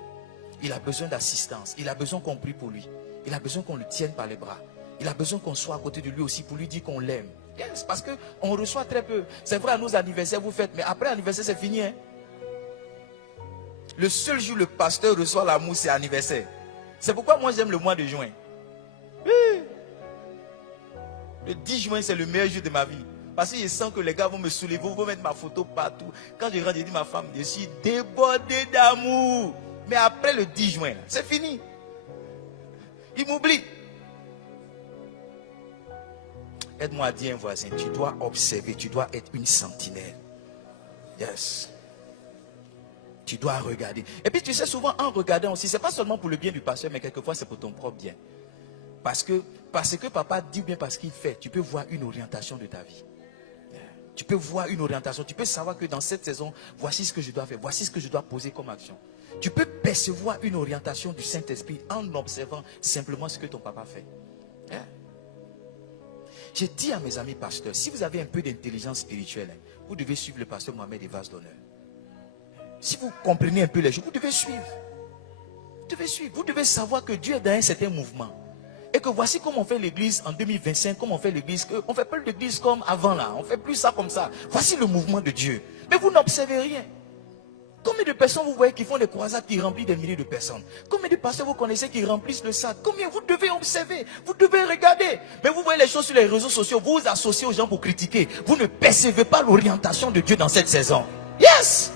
Il a besoin d'assistance. Il a besoin qu'on prie pour lui. Il a besoin qu'on le tienne par les bras. Il a besoin qu'on soit à côté de lui aussi pour lui dire qu'on l'aime. Yes, parce qu'on reçoit très peu. C'est vrai, à nos anniversaires, vous faites, mais après l'anniversaire, c'est fini. Hein? Le seul jour où le pasteur reçoit l'amour, c'est l'anniversaire. C'est pourquoi moi j'aime le mois de juin. Oui. Le 10 juin, c'est le meilleur jour de ma vie. Parce que je sens que les gars vont me soulever, vont mettre ma photo partout. Quand je rentre, je dis à ma femme, je suis débordé d'amour. Mais après le 10 juin, c'est fini. Il m'oublie. Aide-moi à dire un voisin, tu dois observer, tu dois être une sentinelle. Yes. Tu dois regarder. Et puis tu sais, souvent en regardant aussi, c'est pas seulement pour le bien du pasteur, mais quelquefois c'est pour ton propre bien. Parce que papa dit bien parce qu'il fait, tu peux voir une orientation de ta vie. Tu peux voir une orientation. Tu peux savoir que dans cette saison, voici ce que je dois faire. Voici ce que je dois poser comme action. Tu peux percevoir une orientation du Saint-Esprit en observant simplement ce que ton papa fait. J'ai dit à mes amis pasteurs, si vous avez un peu d'intelligence spirituelle, vous devez suivre le pasteur Mohamed et Vase d'honneur. Si vous comprenez un peu les choses, vous devez suivre. Vous devez suivre. Vous devez savoir que Dieu est dans un certain mouvement. Et que voici comment on fait l'église en 2025, comment on fait l'église. On ne fait pas l'église comme avant là. On ne fait plus ça comme ça. Voici le mouvement de Dieu. Mais vous n'observez rien. Combien de personnes vous voyez qui font des croisades qui remplissent des milliers de personnes? Combien de pasteurs vous connaissez qui remplissent le sac? Combien? Vous devez observer, vous devez regarder. Mais vous voyez les choses sur les réseaux sociaux, vous vous associez aux gens pour critiquer. Vous ne percevez pas l'orientation de Dieu dans cette saison. Yes!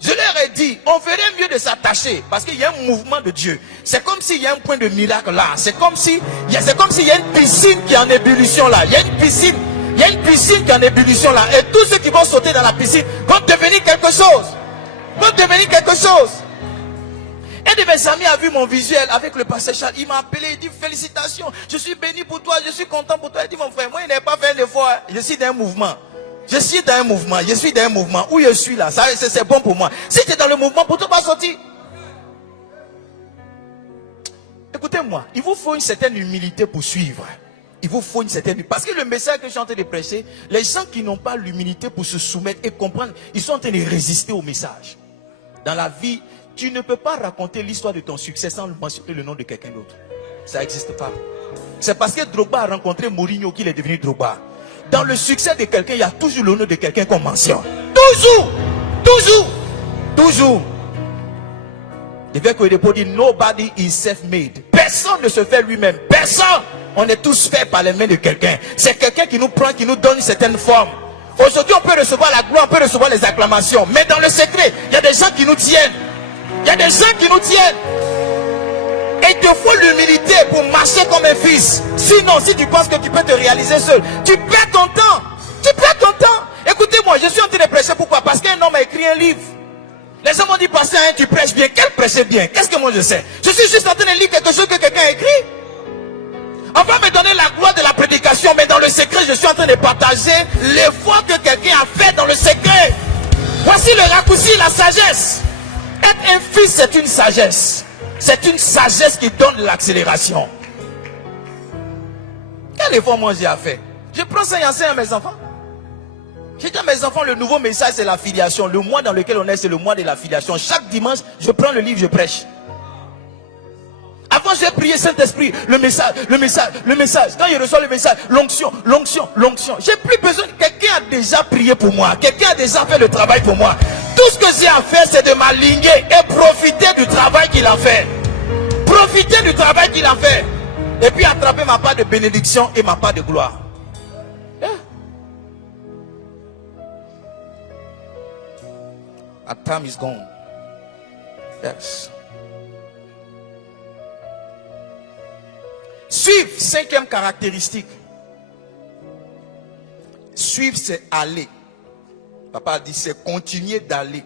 Je leur ai dit, on ferait mieux de s'attacher parce qu'il y a un mouvement de Dieu. C'est comme s'il y a un point de miracle là. C'est comme s'il y a une piscine qui est en ébullition là. Il y a une piscine qui est en ébullition là. Et tous ceux qui vont sauter dans la piscine vont devenir quelque chose. Un de mes amis a vu mon visuel avec le pasteur Charles. Il m'a appelé, il dit félicitations, je suis béni pour toi, je suis content pour toi. Il dit mon frère, moi il n'ai pas fait d'effort. Je suis dans un mouvement. Où je suis là, c'est bon pour moi. Si tu es dans le mouvement, pour toi pas sortir. Écoutez-moi, il vous faut une certaine humilité pour suivre. Parce que le message que je suis en train de prêcher, les gens qui n'ont pas l'humilité pour se soumettre et comprendre, ils sont en train de résister au message. Dans la vie, tu ne peux pas raconter l'histoire de ton succès sans mentionner le nom de quelqu'un d'autre. Ça n'existe pas. C'est parce que Drogba a rencontré Mourinho qu'il est devenu Drogba. Dans le succès de quelqu'un, il y a toujours le nom de quelqu'un qu'on mentionne. Toujours. Nobody is self-made. Personne ne se fait lui-même. Personne. On est tous faits par les mains de quelqu'un. C'est quelqu'un qui nous prend, qui nous donne une certaine forme. Aujourd'hui, on peut recevoir la gloire, on peut recevoir les acclamations. Mais dans le secret, il y a des gens qui nous tiennent. Et il te faut l'humilité pour marcher comme un fils. Sinon, si tu penses que tu peux te réaliser seul, tu perds ton temps. Écoutez-moi, je suis en train de prêcher. Pourquoi? Parce qu'un homme a écrit un livre. Les gens m'ont dit, pasteur, tu prêches bien. Quel prêcher bien? Qu'est-ce que moi je sais? Je suis juste en train de lire quelque chose que quelqu'un a écrit. On va me donner la gloire de la prédication, mais dans le secret, je suis en train de partager l'effort que quelqu'un a fait dans le secret. Voici le raccourci, la sagesse. Être un fils, c'est une sagesse. C'est une sagesse qui donne de l'accélération. Quel effort moi j'ai à faire? Je prends ça et enseigne à mes enfants. J'ai dit à mes enfants, le nouveau message, c'est la filiation. Le mois dans lequel on est, c'est le mois de la filiation. Chaque dimanche, je prends le livre, je prêche. Avant, j'ai prié Saint-Esprit, le message. Quand je reçois le message, l'onction. J'ai plus besoin. Quelqu'un a déjà prié pour moi. Quelqu'un a déjà fait le travail pour moi. Tout ce que j'ai à faire, c'est de m'aligner et profiter du travail qu'il a fait. Et puis attraper ma part de bénédiction et ma part de gloire. Our time is gone. Yes. Suivre, cinquième caractéristique. Suivre, c'est aller. Papa a dit, c'est continuer d'aller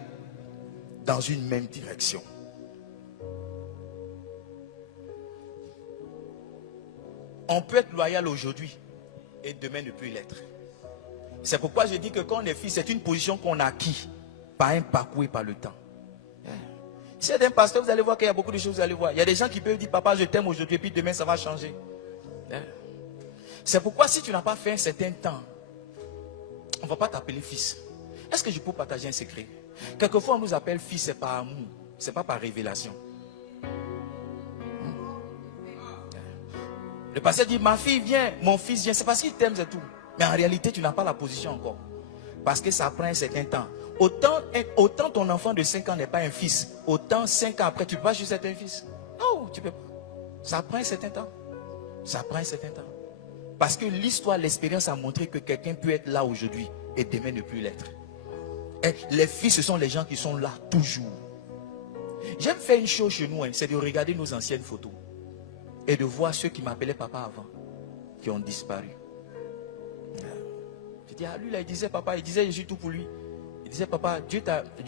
dans une même direction. On peut être loyal aujourd'hui et demain ne plus l'être. C'est pourquoi je dis que quand on est fils, c'est une position qu'on a acquis par un parcours et par le temps. Si vous êtes un pasteur, vous allez voir qu'il y a beaucoup de choses, vous allez voir. Il y a des gens qui peuvent dire, papa, je t'aime aujourd'hui, et puis demain, ça va changer. C'est pourquoi si tu n'as pas fait un certain temps, on ne va pas t'appeler fils. Est-ce que je peux partager un secret? Quelquefois, on nous appelle fils, c'est par amour, c'est pas par révélation. Le pasteur dit, ma fille vient, mon fils vient, c'est parce qu'il t'aime, c'est tout. Mais en réalité, tu n'as pas la position encore. Parce que ça prend un certain temps. Autant ton enfant de 5 ans n'est pas un fils, autant 5 ans après, tu ne peux pas juste être un fils. Non, tu ne peux pas. Ça prend un certain temps. Parce que l'histoire, l'expérience a montré que quelqu'un peut être là aujourd'hui et demain ne plus l'être. Et les fils, ce sont les gens qui sont là toujours. J'aime faire une chose chez nous, c'est de regarder nos anciennes photos et de voir ceux qui m'appelaient papa avant, qui ont disparu. Je dis, lui là, il disait papa, il disait je suis tout pour lui. Il disait papa, Dieu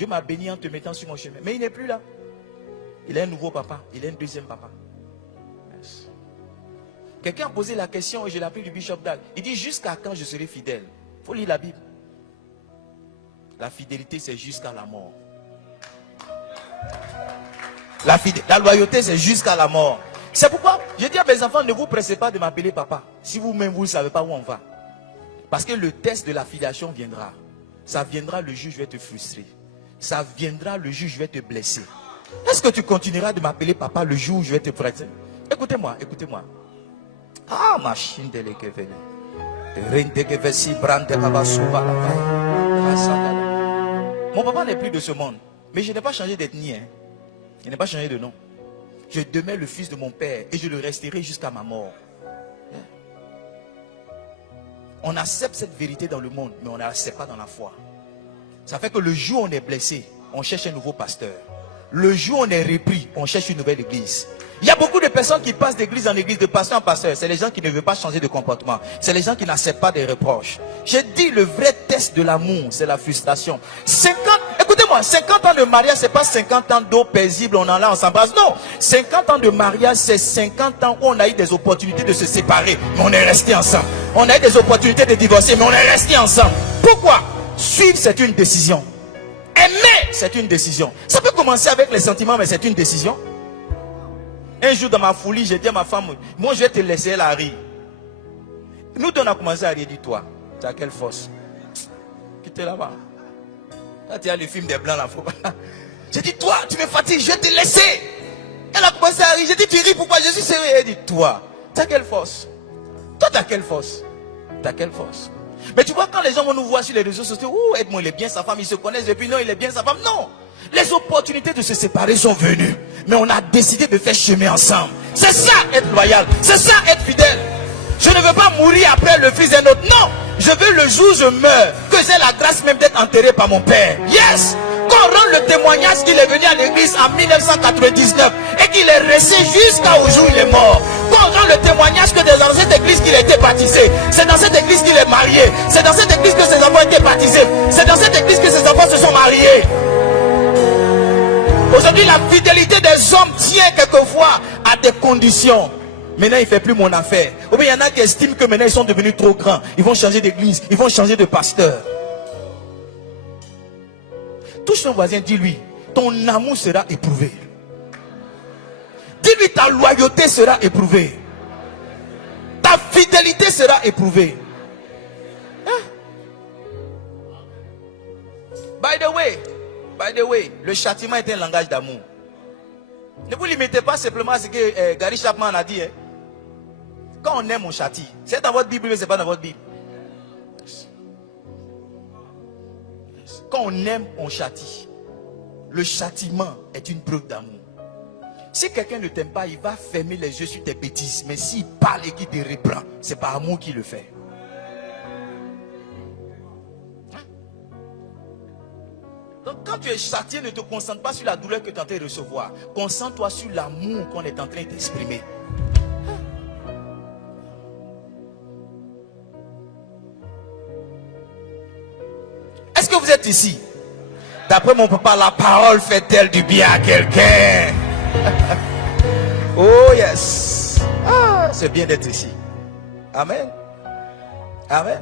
m'a béni en te mettant sur mon chemin. Mais il n'est plus là. Il a un nouveau papa, il a un deuxième papa. Yes. Quelqu'un a posé la question et je l'ai appris du Bishop Dag. Il dit jusqu'à quand je serai fidèle? Il faut lire la Bible. La fidélité, c'est jusqu'à la mort. La loyauté, c'est jusqu'à la mort. C'est pourquoi je dis à mes enfants, ne vous pressez pas de m'appeler papa. Si vous-même, vous ne savez pas où on va. Parce que le test de la filiation viendra. Ça viendra le jour où je vais te frustrer. Ça viendra le jour où je vais te blesser. Est-ce que tu continueras de m'appeler papa le jour où je vais te prêter? Écoutez-moi, écoutez-moi. Ah, machine de l'équevelle. Mon papa n'est plus de ce monde. Mais je n'ai pas changé d'ethnie. Je n'ai pas changé de nom. Je demeure le fils de mon père et je le resterai jusqu'à ma mort. On accepte cette vérité dans le monde, mais on ne l'accepte pas dans la foi. Ça fait que le jour où on est blessé, on cherche un nouveau pasteur. Le jour où on est repris, on cherche une nouvelle église. Il y a beaucoup de personnes qui passent d'église en église, de pasteur en pasteur. C'est les gens qui ne veulent pas changer de comportement. C'est les gens qui n'acceptent pas des reproches. J'ai dit, le vrai test de l'amour, c'est la frustration. 50 ans de mariage, c'est pas 50 ans d'eau paisible, on en a, on s'embrasse. Non, 50 ans de mariage, c'est 50 ans où on a eu des opportunités de se séparer, mais on est resté ensemble. On a eu des opportunités de divorcer, mais on est resté ensemble. Pourquoi? Suivre, c'est une décision. Aimer, c'est une décision. Ça peut commencer avec les sentiments, mais c'est une décision. Un jour dans ma folie, j'ai dit à ma femme, moi je vais te laisser la rire. Nous on a commencé à rire, dis-toi, tu as quelle force? Quitte là-bas. Là tu as le film des blancs là. J'ai dit, toi, tu me fatigues, je vais te laisser. Elle a commencé à rire, j'ai dit, tu ris pourquoi? Je suis sérieux. Elle dit, toi, tu as quelle force? Toi, tu as quelle force? Tu as quelle force? Mais tu vois, quand les gens vont nous voir sur les réseaux sociaux, ouh, Edmond, il est bien sa femme, ils se connaissent, et puis non, il est bien sa femme. Non, les opportunités de se séparer sont venues, mais on a décidé de faire chemin ensemble. C'est ça être loyal, c'est ça être fidèle. Je ne veux pas mourir après le fils d'un autre. Non, je veux le jour où je meurs, que j'ai la grâce même d'être enterré par mon père. Yes, qu'on rende le témoignage qu'il est venu à l'église en 1999 et qu'il est resté jusqu'au jour où il est mort. Qu'on rende le témoignage que dans cette église qu'il a été baptisé. C'est dans cette église qu'il est marié. C'est dans cette église que ses enfants ont été baptisés. C'est dans cette église que ses enfants se sont mariés. Aujourd'hui, la fidélité des hommes tient quelquefois à des conditions. Maintenant, il ne fait plus mon affaire. Ou bien il y en a qui estiment que maintenant ils sont devenus trop grands. Ils vont changer d'église. Ils vont changer de pasteur. Touche ton voisin, dis-lui, ton amour sera éprouvé. Dis-lui, ta loyauté sera éprouvée. Ta fidélité sera éprouvée. Hein? By the way, le châtiment est un langage d'amour. Ne vous limitez pas simplement à ce que Gary Chapman a dit. Hein. Quand on aime, on châtie. C'est dans votre Bible, mais ce n'est pas dans votre Bible. Quand on aime, on châtie. Le châtiment est une preuve d'amour. Si quelqu'un ne t'aime pas, il va fermer les yeux sur tes bêtises. Mais s'il parle et qu'il te reprend, c'est par amour qu'il le fait. Donc quand tu es châtié, ne te concentre pas sur la douleur que tu es en train de recevoir. Concentre-toi sur l'amour qu'on est en train d'exprimer. Est-ce que vous êtes ici? D'après mon papa, la parole fait-elle du bien à quelqu'un? Oh yes. Ah, c'est bien d'être ici. Amen. Amen.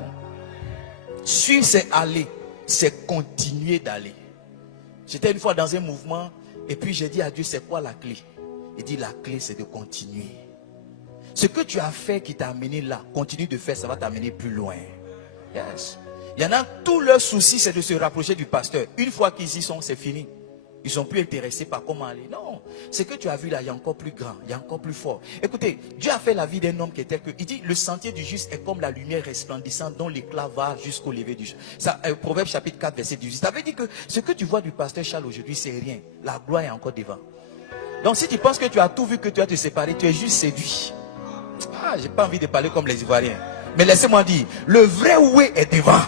Suivre, c'est aller. C'est continuer d'aller. J'étais une fois dans un mouvement et puis j'ai dit à Dieu, c'est quoi la clé? Il dit, la clé c'est de continuer. Ce que tu as fait qui t'a amené là, continue de faire, ça va t'amener plus loin. Yes. Il y en a, tout leur souci c'est de se rapprocher du pasteur. Une fois qu'ils y sont, c'est fini. Ils ne sont plus intéressés par comment aller. Non, ce que tu as vu là, il y a encore plus grand, il y a encore plus fort. Écoutez, Dieu a fait la vie d'un homme qui était que, il dit, le sentier du juste est comme la lumière resplendissante dont l'éclat va jusqu'au lever du jour. Ça, Proverbe chapitre 4, verset 18. Ça veut dire que ce que tu vois du pasteur Charles aujourd'hui, c'est rien. La gloire est encore devant. Donc si tu penses que tu as tout vu, que tu vas te séparer, tu es juste séduit. Ah, j'ai pas envie de parler comme les Ivoiriens. Mais laissez-moi dire, le vrai oué est devant.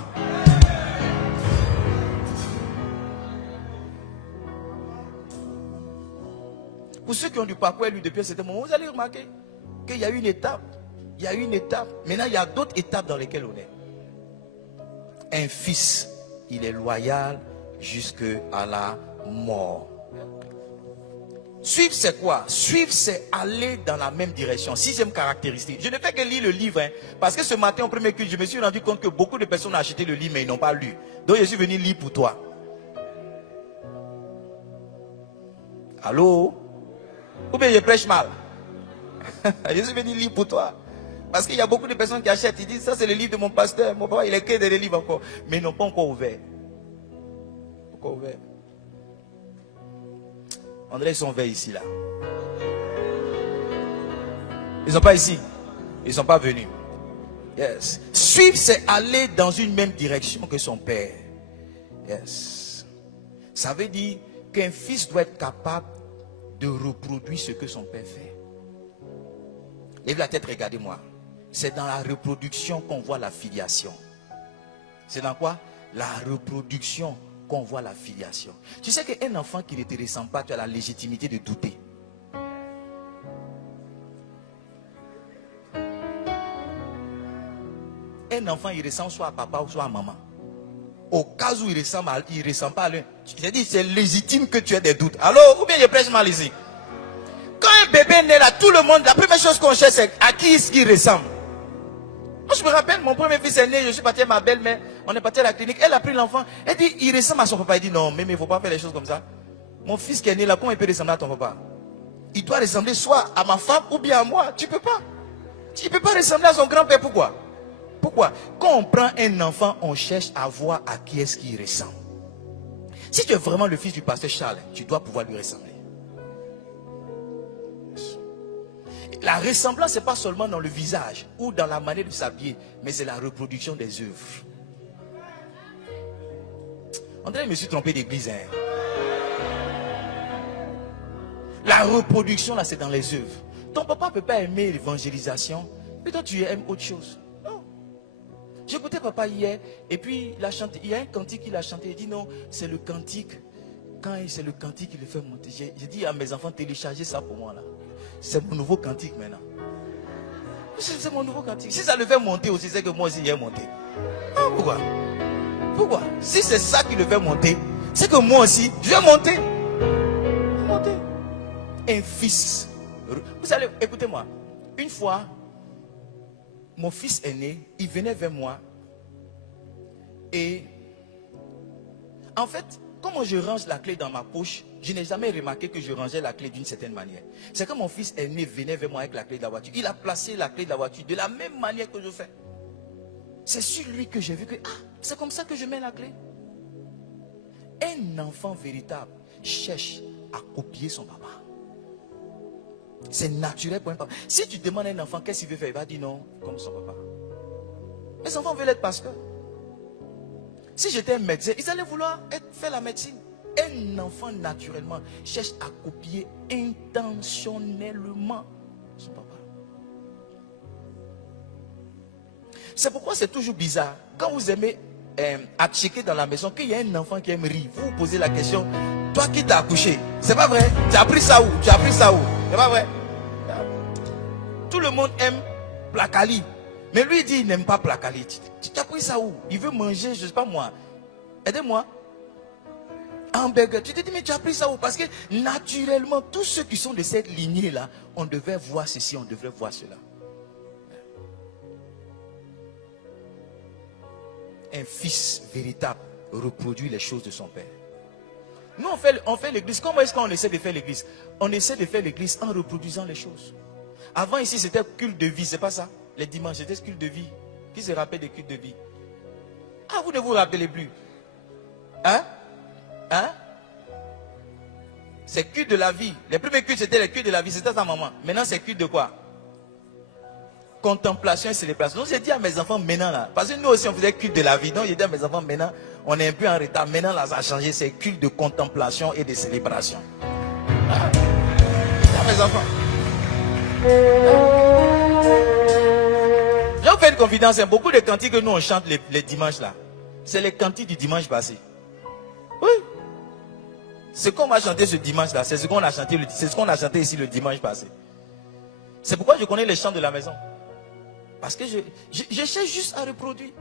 Pour ceux qui ont du parcours lui depuis un certain moment, vous allez remarquer qu'il y a une étape. Il y a une étape. Maintenant, il y a d'autres étapes dans lesquelles on est. Un fils, il est loyal jusqu'à la mort. Suivre, c'est quoi? Suivre, c'est aller dans la même direction. 6e caractéristique. Je ne fais que lire le livre, hein, parce que ce matin, au premier culte, je me suis rendu compte que beaucoup de personnes ont acheté le livre, mais ils n'ont pas lu. Donc, je suis venu lire pour toi. Allô? Ou bien je prêche mal? Je suis venu lire pour toi. Parce qu'il y a beaucoup de personnes qui achètent. Ils disent, ça c'est le livre de mon pasteur. Mon papa, il est que des livres encore. Mais ils n'ont pas encore ouvert. Encore ouvert. André, ils sont ouverts ici, là. Ils ne sont pas ici. Ils ne sont pas venus. Yes. Suivre, c'est aller dans une même direction que son père. Yes. Ça veut dire qu'un fils doit être capable de reproduire ce que son père fait. Lève la tête, regardez-moi. C'est dans la reproduction qu'on voit la filiation. C'est dans quoi? La reproduction qu'on voit la filiation. Tu sais qu'un enfant qui ne te ressemble pas, tu as la légitimité de douter. Un enfant, il ressemble soit à papa ou soit à maman. Au cas où il ne ressemble pas à l'un. J'ai dit, c'est légitime que tu aies des doutes. Alors, ou bien je prêche mal ici. Quand un bébé naît là, tout le monde, la première chose qu'on cherche, c'est à qui est-ce qu'il ressemble. Moi, je me rappelle, mon premier fils est né, je suis parti à ma belle-mère, on est parti à la clinique, elle a pris l'enfant, elle dit, il ressemble à son papa. Il dit, non, mais il ne faut pas faire les choses comme ça. Mon fils qui est né là, comment il peut ressembler à ton papa? Il doit ressembler soit à ma femme ou bien à moi. Tu ne peux pas. Tu ne peux pas ressembler à son grand-père. Pourquoi? Pourquoi? Quand on prend un enfant, on cherche à voir à qui est-ce qu'il ressemble. Si tu es vraiment le fils du pasteur Charles, tu dois pouvoir lui ressembler. La ressemblance, ce n'est pas seulement dans le visage ou dans la manière de s'habiller, mais c'est la reproduction des œuvres. André, je me suis trompé d'église. Hein? La reproduction, là, c'est dans les œuvres. Ton papa ne peut pas aimer l'évangélisation, mais toi, tu aimes autre chose. Non. J'écoutais papa hier, et puis il a chanté. Il y a un cantique qu'il a chanté. Il dit non, c'est le cantique. Quand c'est le cantique qui le fait monter. J'ai dit à mes enfants, téléchargez ça pour moi là. C'est mon nouveau cantique maintenant. C'est mon nouveau cantique. Si ça le fait monter aussi, c'est que moi aussi, il est monté. Ah, pourquoi? Pourquoi? Si c'est ça qui le fait monter, c'est que moi aussi, je vais monter. Monter. Un fils. Vous allez, écoutez-moi. Une fois, mon fils est né, il venait vers moi. Et en fait, comment je range la clé dans ma poche, je n'ai jamais remarqué que je rangeais la clé d'une certaine manière. C'est quand mon fils est né, venait vers moi avec la clé de la voiture. Il a placé la clé de la voiture de la même manière que je fais. C'est sur lui que j'ai vu que, c'est comme ça que je mets la clé. Un enfant véritable cherche à copier son papa. C'est naturel pour un papa. Si tu demandes à un enfant qu'est-ce qu'il veut faire, il va dire non, comme son papa. Mes enfants veulent être pasteurs. Si j'étais un médecin, ils allaient vouloir faire la médecine. Un enfant naturellement cherche à copier intentionnellement son papa. C'est pourquoi c'est toujours bizarre. Quand vous aimez à checker dans la maison, qu'il y a un enfant qui aime rire, vous vous posez la question, toi qui t'as accouché, c'est pas vrai? Tu as appris ça où? Tu as appris ça où? C'est pas vrai? Tout le monde aime Placali. Mais lui il dit il n'aime pas Placali. Tu as appris ça où? Il veut manger, je ne sais pas moi. Aidez-moi. Hamburger. Tu te dis mais tu as appris ça où? Parce que naturellement, tous ceux qui sont de cette lignée-là, on devait voir ceci, on devrait voir cela. Un fils véritable reproduit les choses de son père. Nous, on fait l'église. Comment est-ce qu'on essaie de faire l'église? On essaie de faire l'église en reproduisant les choses. Avant, ici, c'était culte de vie. C'est pas ça? Les dimanches, c'était culte de vie. Qui se rappelle des cultes de vie? Ah, vous ne vous rappelez plus? Hein? Hein? C'est culte de la vie. Les premiers cultes, c'était les cultes de la vie. C'était sa maman. Maintenant, c'est culte de quoi? Contemplation et célébration. Donc, j'ai dit à mes enfants maintenant là. Parce que nous aussi, on faisait culte de la vie. Donc, j'ai dit à mes enfants maintenant, on est un peu en retard. Maintenant, là, ça a changé. C'est culte de contemplation et de célébration. Ah. À mes enfants. Je vous fais une confidence. Beaucoup de cantiques que nous, on chante les dimanches là. C'est les cantiques du dimanche passé. Oui. Ce qu'on va chanter ce dimanche là, c'est ce qu'on a chanté, c'est ce qu'on a chanté ici le dimanche passé. C'est pourquoi je connais les chants de la maison. Parce que je cherche juste à reproduire.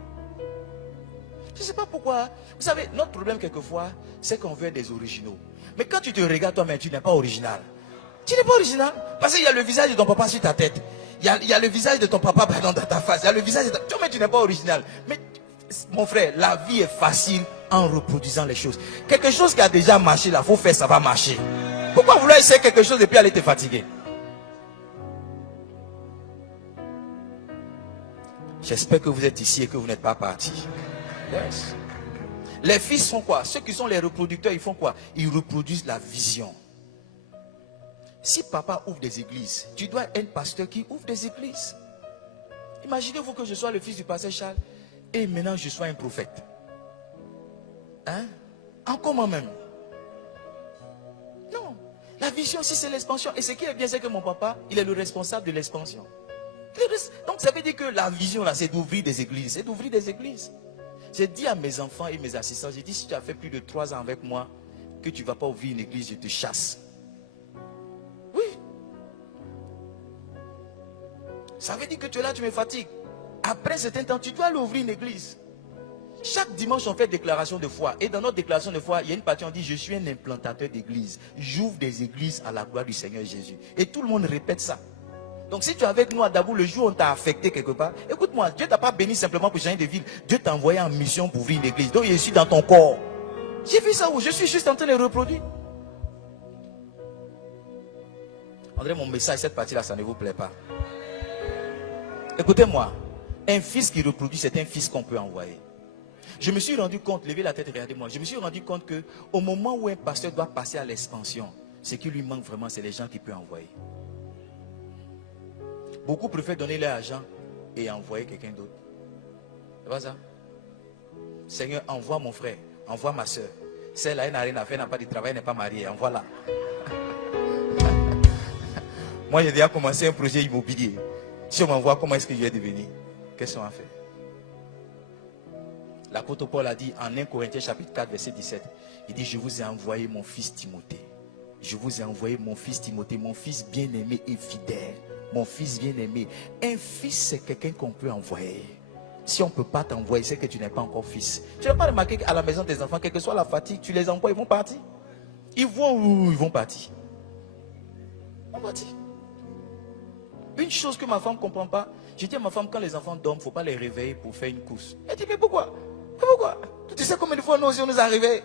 Je ne sais pas pourquoi. Vous savez, notre problème quelquefois, c'est qu'on veut des originaux. Mais quand tu te regardes toi-même, tu n'es pas original. Tu n'es pas original. Parce qu'il y a le visage de ton papa sur ta tête. Il y a le visage de ton papa dans ta face. Il y a le visage de ta... Mais tu n'es pas original. Mais mon frère, la vie est facile en reproduisant les choses. Quelque chose qui a déjà marché, là, il faut faire, ça va marcher. Pourquoi vouloir essayer quelque chose et puis aller te fatiguer? J'espère que vous êtes ici et que vous n'êtes pas partis. Yes. Les fils font quoi? Ceux qui sont les reproducteurs, ils font quoi? Ils reproduisent la vision. Si papa ouvre des églises, tu dois être un pasteur qui ouvre des églises. Imaginez-vous que je sois le fils du pasteur Charles et maintenant je sois un prophète. Hein? Encore moi-même. Non. La vision aussi c'est l'expansion. Et ce qui est bien, c'est que mon papa, il est le responsable de l'expansion. Donc ça veut dire que la vision là, c'est d'ouvrir des églises. C'est d'ouvrir des églises. J'ai dit à mes enfants et mes assistants, j'ai dit, si tu as fait plus de 3 ans avec moi, que tu ne vas pas ouvrir une église, je te chasse. Oui. Ça veut dire que tu es là, tu me fatigues. Après un certain temps, tu dois aller ouvrir une église. Chaque dimanche, on fait déclaration de foi. Et dans notre déclaration de foi, il y a une partie, on dit, je suis un implantateur d'église. J'ouvre des églises à la gloire du Seigneur Jésus. Et tout le monde répète ça. Donc si tu es avec nous à Dabou, le jour où on t'a affecté quelque part, écoute-moi, Dieu ne t'a pas béni simplement pour changer de ville. Dieu t'a envoyé en mission pour ouvrir une église. Donc je suis dans ton corps. J'ai vu ça où je suis juste en train de reproduire. André, mon message, cette partie-là, ça ne vous plaît pas. Écoutez-moi, un fils qui reproduit, c'est un fils qu'on peut envoyer. Je me suis rendu compte, levez la tête, regardez-moi, je me suis rendu compte qu'au moment où un pasteur doit passer à l'expansion, ce qui lui manque vraiment, c'est les gens qu'il peut envoyer. Beaucoup préfèrent donner leur argent et envoyer quelqu'un d'autre. C'est pas ça? Seigneur, envoie mon frère, envoie ma soeur. Celle-là, elle n'a rien à faire, elle n'a pas de travail, elle n'est pas mariée, envoie-la. Moi, j'ai déjà commencé un projet immobilier. Si on m'envoie, comment est-ce que je vais devenir? Qu'est-ce qu'on a fait? L'apôtre Paul a dit en 1 Corinthiens chapitre 4 verset 17. Il dit, je vous ai envoyé mon fils Timothée. Je vous ai envoyé mon fils Timothée, mon fils bien-aimé et fidèle. Mon fils bien-aimé. Un fils, c'est quelqu'un qu'on peut envoyer. Si on ne peut pas t'envoyer, c'est que tu n'es pas encore fils. Tu n'as pas remarqué qu'à la maison des enfants, quelle que soit la fatigue, tu les envoies, ils vont partir. Ils vont où? Ils vont partir. Ils vont partir. Une chose que ma femme ne comprend pas, je dis à ma femme, quand les enfants dorment, il ne faut pas les réveiller pour faire une course. Elle dit, mais pourquoi? Pourquoi? Tu sais combien de fois nous aussi on nous a réveillés?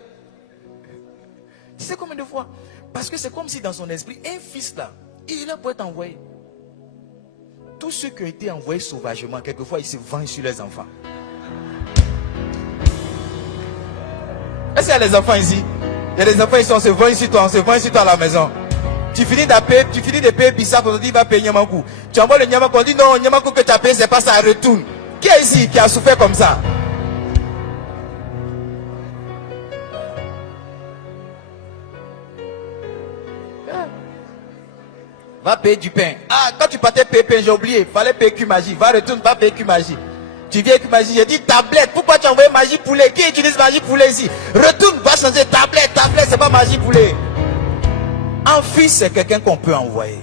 Tu sais combien de fois? Parce que c'est comme si dans son esprit, un fils là, il est là pour être envoyé. Tous ceux qui ont été envoyés sauvagement, quelquefois ils se vengent sur les enfants. Est-ce qu'il y a des enfants ici? Il y a des enfants ici, on se venge sur toi, à la maison. Tu finis de payer Bissap, on te dit va payer Nyamakou. Tu envoies le Nyamakou, on dit non, Nyamakou que tu as payé, c'est pas ça, retourne. Qui est ici qui a souffert comme ça? Va payer du pain. Ah, quand tu partais payer pain, j'ai oublié. Fallait payer Q-Magie. Va retourne, va payer Q-Magie. Tu viens Q-Magie. J'ai dit tablette. Pourquoi tu as envoyé Magie Poulet? Qui utilise Magie Poulet ici? Retourne, va changer tablette. Tablette, c'est pas Magie Poulet. Un fils, c'est quelqu'un qu'on peut envoyer.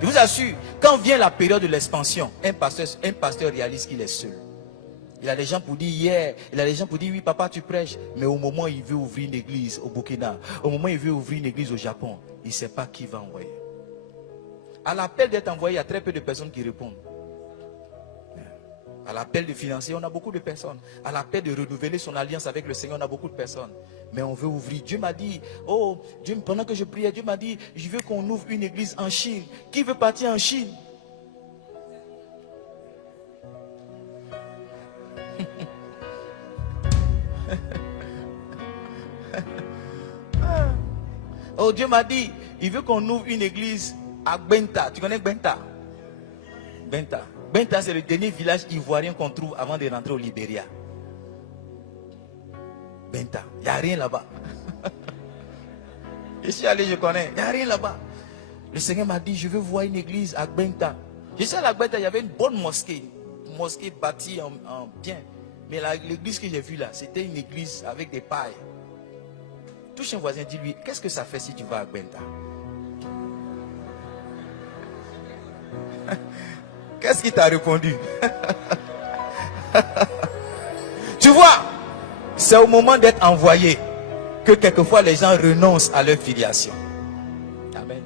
Je vous assure, quand vient la période de l'expansion, un pasteur réalise qu'il est seul. Il a des gens pour dire il a des gens pour dire oui papa tu prêches. Mais au moment où il veut ouvrir une église au Burkina, au moment où il veut ouvrir une église au Japon, il ne sait pas qui va envoyer. À l'appel d'être envoyé, il y a très peu de personnes qui répondent. À l'appel de financer, on a beaucoup de personnes. À l'appel de renouveler son alliance avec le Seigneur, on a beaucoup de personnes. Mais on veut ouvrir. Dieu m'a dit, oh, Dieu, pendant que je priais, Dieu m'a dit, je veux qu'on ouvre une église en Chine. Qui veut partir en Chine? Oh, Dieu m'a dit, il veut qu'on ouvre une église à Benta. Tu connais Benta? Benta. Benta, c'est le dernier village ivoirien qu'on trouve avant de rentrer au Libéria. Benta. Il n'y a rien là-bas. Je suis allé, je connais. Il n'y a rien là-bas. Le Seigneur m'a dit, je veux voir une église à Benta. Je sais à la Benta, il y avait une bonne mosquée. Une mosquée bâtie en bien. Mais l'église que j'ai vue là, c'était une église avec des pailles. Touche un voisin, dis-lui, qu'est-ce que ça fait si tu vas à Benta? Qu'est-ce qu'il t'a répondu? Tu vois, c'est au moment d'être envoyé que quelquefois les gens renoncent à leur filiation. Amen.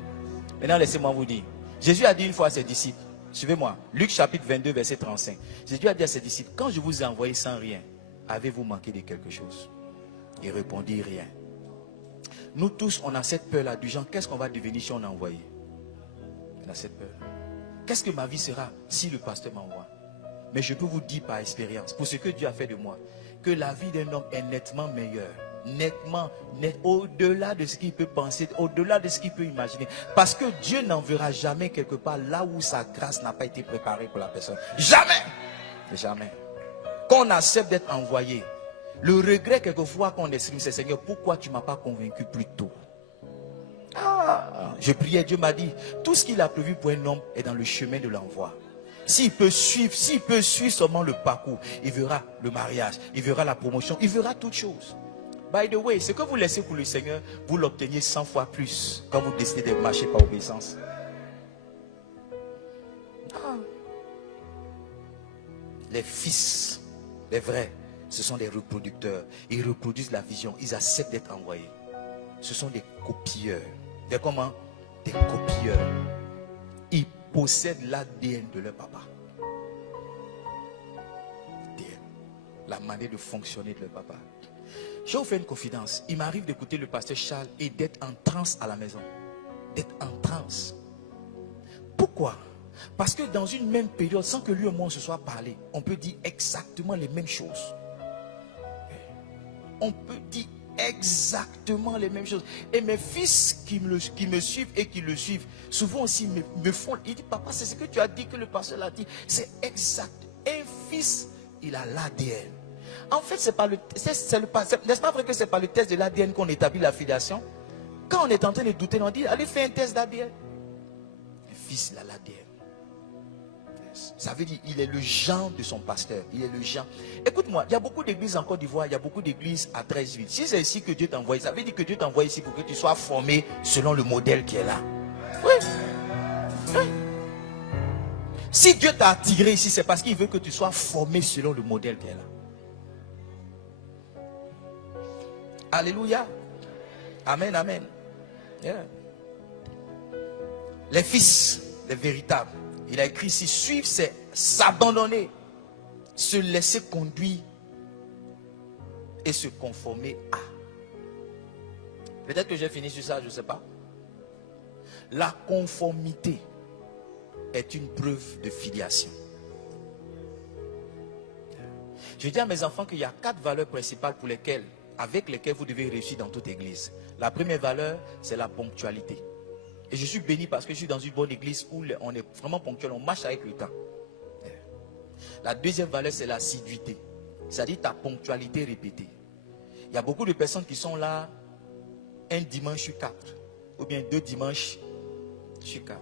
Maintenant, laissez-moi vous dire. Jésus a dit une fois à ses disciples, suivez-moi, Luc chapitre 22, verset 35. Jésus a dit à ses disciples, quand je vous ai envoyé sans rien, avez-vous manqué de quelque chose? Il répondit rien. Nous tous, on a cette peur-là du genre, qu'est-ce qu'on va devenir si on a envoyé? On a cette peur. Qu'est-ce que ma vie sera si le pasteur m'envoie? Mais je peux vous dire par expérience, pour ce que Dieu a fait de moi, que la vie d'un homme est nettement meilleure. Nettement, au-delà de ce qu'il peut penser, au-delà de ce qu'il peut imaginer. Parce que Dieu n'enverra jamais quelque part là où sa grâce n'a pas été préparée pour la personne. Jamais! Jamais. Quand on accepte d'être envoyé, le regret quelquefois qu'on exprime, c'est Seigneur, pourquoi tu ne m'as pas convaincu plus tôt? Je priais, Dieu m'a dit, tout ce qu'il a prévu pour un homme est dans le chemin de l'envoi. S'il peut suivre seulement le parcours, il verra le mariage, il verra la promotion, il verra toutes choses. By the way, ce que vous laissez pour le Seigneur, vous l'obtenez 100 fois plus quand vous décidez de marcher par obéissance. Les fils, les vrais, ce sont des reproducteurs. Ils reproduisent la vision, ils acceptent d'être envoyés. Ce sont des copieurs. Des comment? Des copieurs. Ils possèdent l'ADN de leur papa. La manière de fonctionner de leur papa. Je vais vous faire une confidence. Il m'arrive d'écouter le pasteur Charles et d'être en transe à la maison. D'être en transe. Pourquoi? Parce que dans une même période, sans que lui et moi on se soit parlé, on peut dire exactement les mêmes choses. On peut dire exactement les mêmes choses. Et mes fils qui me suivent et qui le suivent, souvent aussi me font. Ils disent, papa, c'est ce que tu as dit, que le pasteur l'a dit. C'est exact. Un fils, il a l'ADN. En fait, n'est-ce pas vrai que c'est par le test de l'ADN qu'on établit la filiation? Quand on est en train de douter, on dit, allez faire un test d'ADN. Un fils, il a l'ADN. Ça veut dire il est le genre de son pasteur. Il est le genre. Écoute-moi, il y a beaucoup d'églises en Côte d'Ivoire, il y a beaucoup d'églises à 13 villes. Si c'est ici que Dieu t'envoie, ça veut dire que Dieu t'envoie ici pour que tu sois formé selon le modèle qui est là. Oui. Oui. Si Dieu t'a attiré ici, c'est parce qu'il veut que tu sois formé selon le modèle qui est là. Alléluia. Amen, amen. Yeah. Les fils, les véritables. Il a écrit ici, suivre, c'est s'abandonner, se laisser conduire et se conformer à. Peut-être que j'ai fini sur ça, je ne sais pas. La conformité est une preuve de filiation. Je dis à mes enfants qu'il y a 4 valeurs principales avec lesquelles vous devez réussir dans toute église. La première valeur, c'est la ponctualité. Et je suis béni parce que je suis dans une bonne église où on est vraiment ponctuel, on marche avec le temps. La deuxième valeur, c'est l'assiduité. C'est-à-dire ta ponctualité répétée. Il y a beaucoup de personnes qui sont là un dimanche sur 4. Ou bien 2 dimanches sur 4.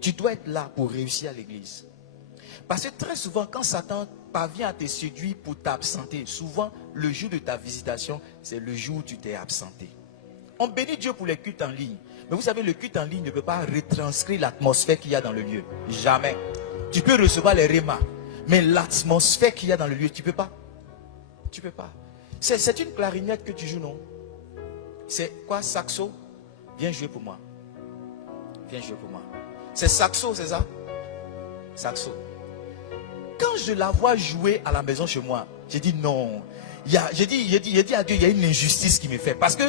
Tu dois être là pour réussir à l'église. Parce que très souvent, quand Satan parvient à te séduire pour t'absenter, souvent le jour de ta visitation, c'est le jour où tu t'es absenté. On bénit Dieu pour les cultes en ligne. Mais vous savez, le culte en ligne ne peut pas retranscrire l'atmosphère qu'il y a dans le lieu. Jamais. Tu peux recevoir les rémas. Mais l'atmosphère qu'il y a dans le lieu, tu ne peux pas. Tu ne peux pas. C'est une clarinette que tu joues, non? C'est quoi, saxo? Viens jouer pour moi. Viens jouer pour moi. C'est saxo, c'est ça? Saxo. Quand je la vois jouer à la maison chez moi, j'ai dit non. J'ai dit à Dieu, il y a une injustice qui me fait. Parce que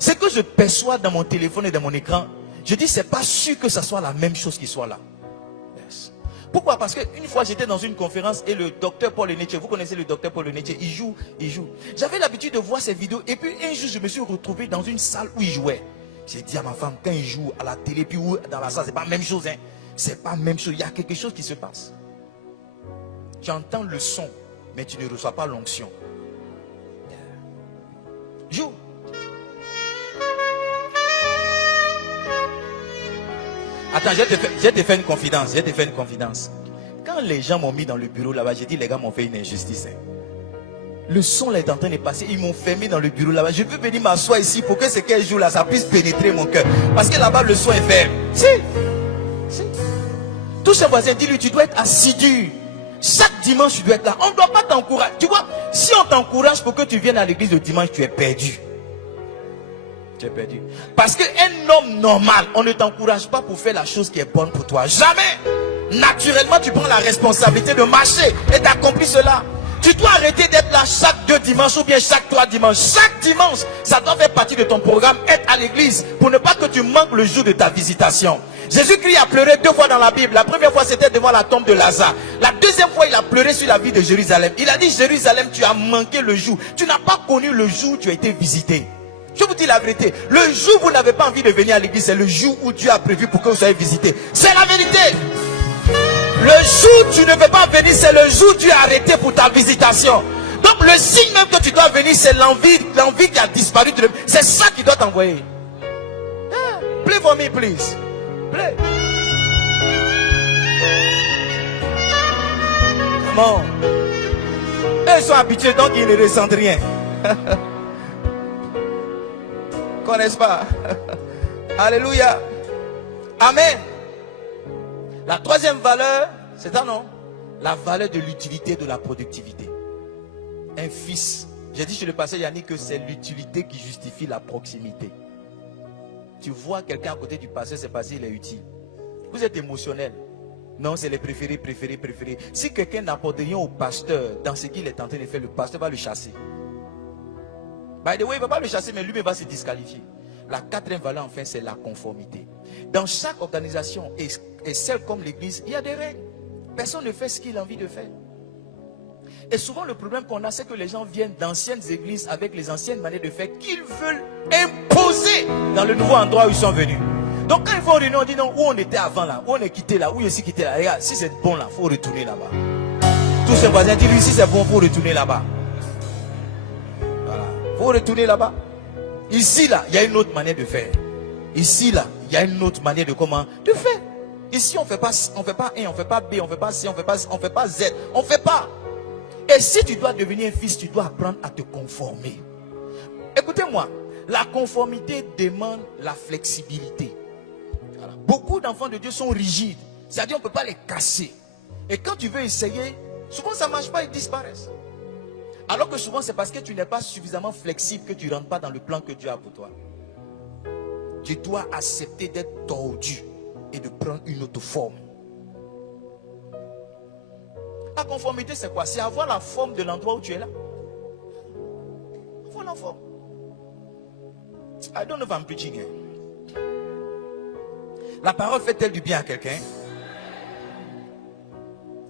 ce que je perçois dans mon téléphone et dans mon écran, je dis, c'est pas sûr que ça soit la même chose qui soit là. Yes. Pourquoi? Parce qu'une fois, j'étais dans une conférence et le docteur Paul Enetche, vous connaissez le docteur Paul Enetche, il joue. J'avais l'habitude de voir ses vidéos et puis un jour, je me suis retrouvé dans une salle où il jouait. J'ai dit à ma femme, quand il joue à la télé puis ou dans la salle, c'est pas la même chose. Hein. C'est pas la même chose. Il y a quelque chose qui se passe. Tu entends le son, mais tu ne reçois pas l'onction. Joue. Attends, je vais te faire une confidence. Quand les gens m'ont mis dans le bureau là-bas, j'ai dit, les gars m'ont fait une injustice. Hein. Le son est en train de passer. Ils m'ont fermé dans le bureau là-bas. Je peux venir m'asseoir ici pour que ce qu'elle joue là, ça puisse pénétrer mon cœur. Parce que là-bas, le son est ferme. Si. Touche un voisin, dis-lui, tu dois être assidu. Chaque dimanche, tu dois être là. On ne doit pas t'encourager. Tu vois, si on t'encourage pour que tu viennes à l'église le dimanche, tu es perdu. Tu es perdu. Parce qu'un homme normal, on ne t'encourage pas pour faire la chose qui est bonne pour toi. Jamais. Naturellement, tu prends la responsabilité de marcher et d'accomplir cela. Tu dois arrêter d'être là chaque 2 dimanches ou bien chaque 3 dimanches. Chaque dimanche, ça doit faire partie de ton programme, être à l'église, pour ne pas que tu manques le jour de ta visitation. Jésus-Christ a pleuré 2 fois dans la Bible. La première fois, c'était devant la tombe de Lazare. La deuxième fois, il a pleuré sur la vie de Jérusalem. Il a dit, Jérusalem, tu as manqué le jour. Tu n'as pas connu le jour où tu as été visité. Je vous dis la vérité. Le jour où vous n'avez pas envie de venir à l'église, c'est le jour où Dieu a prévu pour que vous soyez visité. C'est la vérité. Le jour où tu ne veux pas venir, c'est le jour où tu es arrêté pour ta visitation. Donc le signe même que tu dois venir, c'est l'envie qui a disparu. C'est ça qui doit t'envoyer. Play for me, please. Play. Bon. Ils sont habitués, donc ils ne ressentent rien. Connaissent pas. Alléluia. Amen. La troisième valeur, c'est ça, non? La valeur de l'utilité, de la productivité. Un fils. J'ai dit chez le pasteur Yannick que c'est l'utilité qui justifie la proximité. Tu vois quelqu'un à côté du pasteur, c'est parce qu'il est utile. Vous êtes émotionnel. Non, c'est les préférés. Si quelqu'un n'apporte rien au pasteur dans ce qu'il est en train de faire, le pasteur va le chasser. By the way, il ne va pas le chasser, mais lui-même va se disqualifier. La quatrième valeur, enfin, c'est la conformité. Dans chaque organisation, et celle comme l'église, il y a des règles. Personne ne fait ce qu'il a envie de faire. Et souvent, le problème qu'on a, c'est que les gens viennent d'anciennes églises avec les anciennes manières de faire qu'ils veulent imposer dans le nouveau endroit où ils sont venus. Donc, quand ils vont réunir, on dit non, où on était avant là, où on est quitté là, où il est quitté là. Regarde, si c'est bon là, il faut retourner là-bas. Tous ses voisins disent, lui, si c'est bon, il faut retourner là-bas. Voilà. Il faut retourner là-bas. Ici, là, il y a une autre manière de faire. Ici, là, il y a une autre manière de comment de faire. Ici, on ne fait pas A, on ne fait pas B, on ne fait pas C, on ne fait pas Z. On ne fait pas. Et si tu dois devenir un fils, tu dois apprendre à te conformer. Écoutez-moi, la conformité demande la flexibilité. Voilà. Beaucoup d'enfants de Dieu sont rigides. C'est-à-dire, on ne peut pas les casser. Et quand tu veux essayer, souvent ça ne marche pas, ils disparaissent. Alors que souvent, c'est parce que tu n'es pas suffisamment flexible que tu ne rentres pas dans le plan que Dieu a pour toi. Tu dois accepter d'être tordu et de prendre une autre forme. La conformité, c'est quoi? C'est avoir la forme de l'endroit où tu es là. Avoir la forme. I don't know if I'm preaching here. La parole fait-elle du bien à quelqu'un?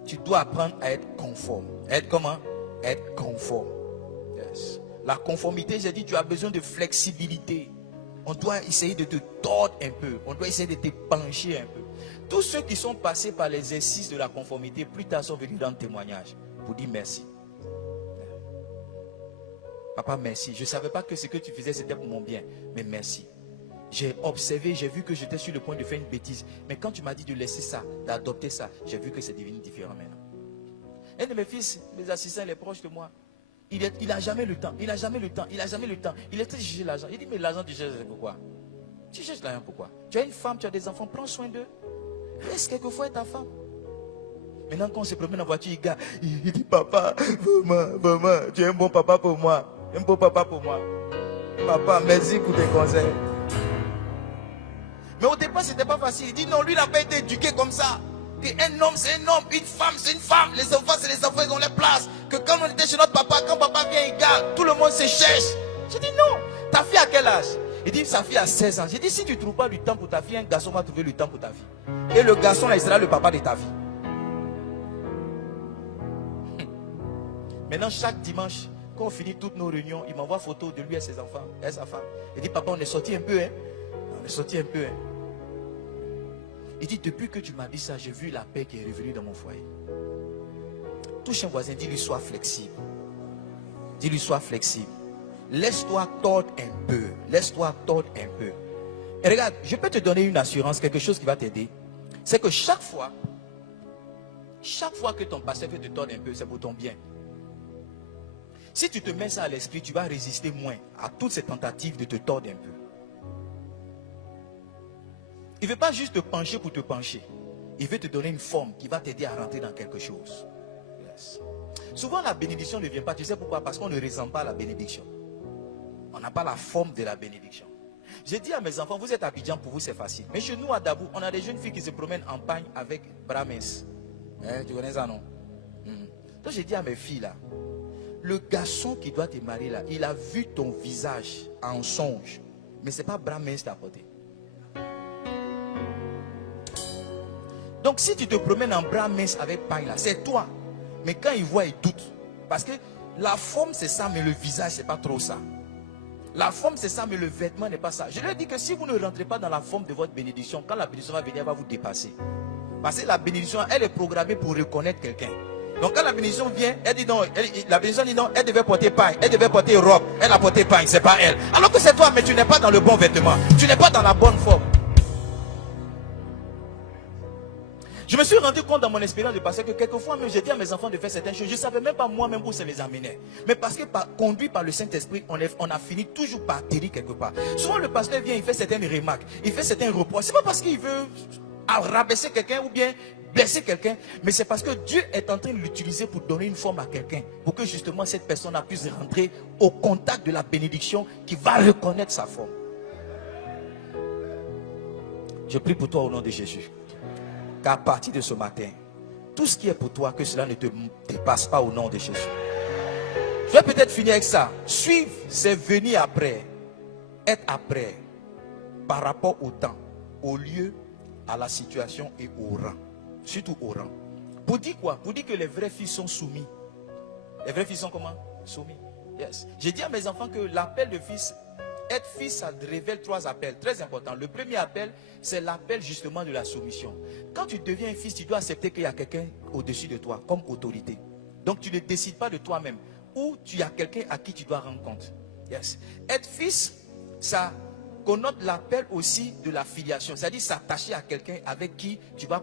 Tu dois apprendre à être conforme. Être comment? Être conforme. Yes. La conformité, j'ai dit, tu as besoin de flexibilité. On doit essayer de te tordre un peu. On doit essayer de te pencher un peu. Tous ceux qui sont passés par l'exercice de la conformité, plus tard sont venus rendre témoignage pour dire merci. Papa, merci. Je ne savais pas que ce que tu faisais, c'était pour mon bien. Mais merci. J'ai observé, j'ai vu que j'étais sur le point de faire une bêtise. Mais quand tu m'as dit de laisser ça, d'adopter ça, j'ai vu que c'est devenu différent maintenant. Un de mes fils, mes assistants, les proches de moi, il n'a jamais le temps. Il n'a jamais le temps. Il est très chercher l'argent. Il dit, mais l'argent, tu cherches pourquoi? Tu cherches l'argent pourquoi? Tu as une femme, tu as des enfants, prends soin d'eux. Laisse quelquefois ta femme. Maintenant, quand on se promène en voiture, il dit, papa, vraiment, tu es un bon papa pour moi. Un bon papa pour moi. Papa, merci pour tes conseils. Mais au départ, c'était pas facile. Il dit, non, lui, il n'a pas été éduqué comme ça. Un homme, c'est un homme. Une femme, c'est une femme. Les enfants, c'est les enfants, ils ont les places. Que quand on était chez notre papa, quand papa vient, il garde. Tout le monde se cherche. J'ai dit, non. Ta fille à quel âge? Il dit, sa fille a 16 ans. J'ai dit, si tu ne trouves pas du temps pour ta fille, un garçon va trouver le temps pour ta fille. Et le garçon, là, il sera le papa de ta fille. Maintenant, chaque dimanche, quand on finit toutes nos réunions, il m'envoie photo de lui et ses enfants, et sa femme. Il dit, papa, on est sorti un peu, hein. On est sorti un peu, hein. Il dit, depuis que tu m'as dit ça, j'ai vu la paix qui est revenue dans mon foyer. Touche un voisin, dis-lui, sois flexible. Dis-lui, sois flexible. Laisse-toi tordre un peu. Laisse-toi tordre un peu. Et regarde, je peux te donner une assurance, quelque chose qui va t'aider. C'est que chaque fois que ton pasteur veut te tordre un peu, c'est pour ton bien. Si tu te mets ça à l'esprit, tu vas résister moins à toutes ces tentatives de te tordre un peu. Il ne veut pas juste te pencher pour te pencher. Il veut te donner une forme qui va t'aider à rentrer dans quelque chose. Yes. Souvent, la bénédiction ne vient pas. Tu sais pourquoi? Parce qu'on ne ressent pas la bénédiction. On n'a pas la forme de la bénédiction. J'ai dit à mes enfants, vous êtes à Abidjan, pour vous c'est facile. Mais chez nous à Dabou, on a des jeunes filles qui se promènent en pagne avec bras minces. Tu connais ça, non? Donc j'ai dit à mes filles là, le garçon qui doit te marier là, il a vu ton visage en songe. Mais ce n'est pas bras mince à porter. Donc si tu te promènes en bras mince avec paille là, c'est toi. Mais quand il voit, il doute. Parce que la forme c'est ça, mais le visage c'est pas trop ça. La forme c'est ça, mais le vêtement n'est pas ça. Je leur dis que si vous ne rentrez pas dans la forme de votre bénédiction, quand la bénédiction va venir, elle va vous dépasser. Parce que la bénédiction, elle est programmée pour reconnaître quelqu'un. Donc quand la bénédiction vient, elle dit non, la bénédiction dit non, elle devait porter paille, elle devait porter robe, elle a porté paille, c'est pas elle. Alors que c'est toi, mais tu n'es pas dans le bon vêtement, tu n'es pas dans la bonne forme. Je me suis rendu compte dans mon expérience de pasteur que quelquefois même j'ai dit à mes enfants de faire certaines choses. Je ne savais même pas moi-même où ça les amenait. Mais parce que conduit par le Saint-Esprit, on a fini toujours par atterrir quelque part. Souvent le pasteur vient, il fait certaines remarques, il fait certains reproches. C'est pas parce qu'il veut rabaisser quelqu'un ou bien blesser quelqu'un, mais c'est parce que Dieu est en train de l'utiliser pour donner une forme à quelqu'un, pour que justement cette personne puisse rentrer au contact de la bénédiction qui va reconnaître sa forme. Je prie pour toi au nom de Jésus, qu'à partir de ce matin, tout ce qui est pour toi, que cela ne te dépasse pas au nom de Jésus. Je vais peut-être finir avec ça. Suivre, c'est venir après, être après, par rapport au temps, au lieu, à la situation et au rang. Surtout au rang. Pour dire quoi? Pour dire que les vrais fils sont soumis. Les vrais fils sont comment? Soumis. Yes. J'ai dit à mes enfants que l'appel de fils, être fils, ça révèle 3 appels très importants. Le premier appel, c'est l'appel justement de la soumission. Quand tu deviens un fils, tu dois accepter qu'il y a quelqu'un au-dessus de toi comme autorité. Donc tu ne décides pas de toi-même. Ou tu as quelqu'un à qui tu dois rendre compte. Yes. Être fils, ça connote l'appel aussi de la filiation, c'est-à-dire s'attacher à quelqu'un avec qui tu vas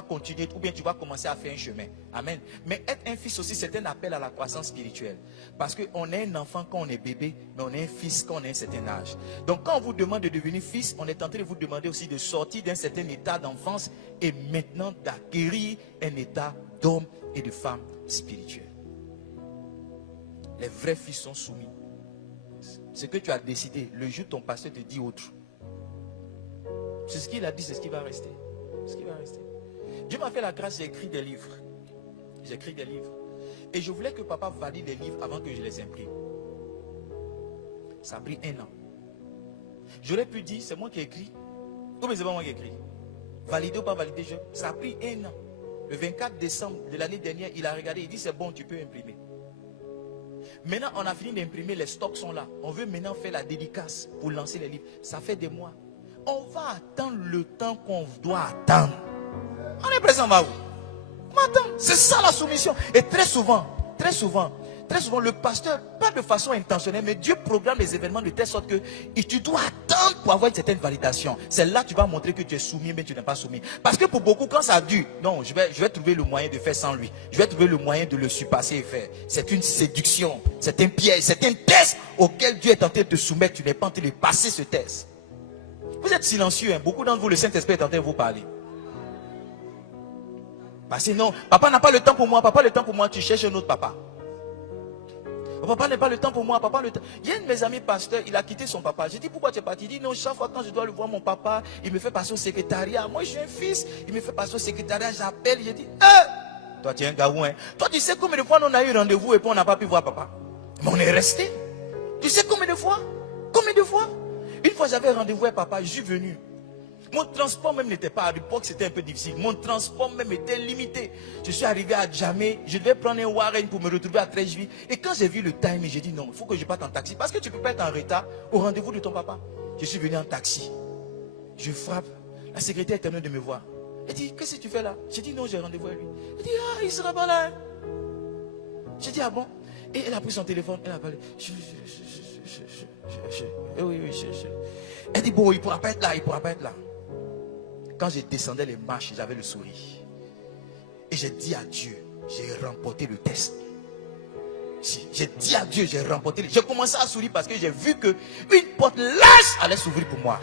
continuer ou bien tu vas commencer à faire un chemin. Amen. Mais être un fils aussi, c'est un appel à la croissance spirituelle. Parce qu'on est un enfant quand on est bébé, mais on est un fils quand on a un certain âge. Donc quand on vous demande de devenir fils, on est en train de vous demander aussi de sortir d'un certain état d'enfance et maintenant d'acquérir un état d'homme et de femme spirituel. Les vrais fils sont soumis. Ce que tu as décidé, le jour ton pasteur te dit autre. C'est ce qu'il a dit, c'est ce qui va rester. C'est ce qui va rester. Dieu m'a fait la grâce, j'ai écrit des livres. J'écris des livres. Et je voulais que papa valide les livres avant que je les imprime. Ça a pris 1 an. J'aurais pu dire, c'est moi qui ai écrit. Comme c'est pas moi qui ai écrit. Valider ou pas valider, ça a pris 1 an. Le 24 décembre de l'année dernière, il a regardé, il dit c'est bon, tu peux imprimer. Maintenant, on a fini d'imprimer, les stocks sont là. On veut maintenant faire la dédicace pour lancer les livres. Ça fait des mois. On va attendre le temps qu'on doit attendre. On est présent, Maou. On attend. C'est ça la soumission. Et très souvent, le pasteur, pas de façon intentionnelle, mais Dieu programme les événements de telle sorte que tu dois attendre pour avoir une certaine validation. C'est là que tu vas montrer que tu es soumis, mais tu n'es pas soumis. Parce que pour beaucoup, quand ça dure, non, je vais trouver le moyen de faire sans lui. Je vais trouver le moyen de le surpasser et faire. C'est une séduction, c'est un piège, c'est un test auquel Dieu est en train de te soumettre. Tu n'es pas en train de passer ce test. Vous êtes silencieux, hein? Beaucoup d'entre vous, le Saint-Esprit est en train de vous parler. Parce que non, papa n'a pas le temps pour moi, papa a le temps pour moi, tu cherches un autre papa. Papa n'a pas le temps pour moi, papa le temps. Il y a un de mes amis pasteurs, il a quitté son papa. J'ai dit pourquoi tu es parti? Il dit non, chaque fois quand je dois le voir mon papa, il me fait passer au secrétariat. Moi je suis un fils, il me fait passer au secrétariat, j'appelle, j'ai dit toi tu es un gaou, hein. Toi tu sais combien de fois on a eu rendez-vous et puis on n'a pas pu voir papa. Mais on est resté. Tu sais combien de fois? Combien de fois? Une fois j'avais rendez-vous avec papa, je suis venu. Mon transport même n'était pas, à l'époque c'était un peu difficile. Mon transport même était limité. Je suis arrivé à Djamé, je devais prendre un Warren pour me retrouver à Trècheville. Et quand j'ai vu le timing, j'ai dit non, il faut que je parte en taxi. Parce que tu ne peux pas être en retard au rendez-vous de ton papa. Je suis venu en taxi. Je frappe. La secrétaire est en train de me voir. Elle dit, qu'est-ce que tu fais là? J'ai dit non, j'ai rendez-vous avec lui. Elle dit, il ne sera pas là. Hein. J'ai dit, ah bon? Et elle a pris son téléphone, elle a parlé. Oui. Elle dit, bon, il ne pourra pas être là, il ne pourra pas être là. Quand je descendais les marches, j'avais le sourire. Et j'ai dit à Dieu, j'ai remporté le test. J'ai dit à Dieu, j'ai remporté. J'ai commencé à sourire parce que j'ai vu que une porte large allait s'ouvrir pour moi.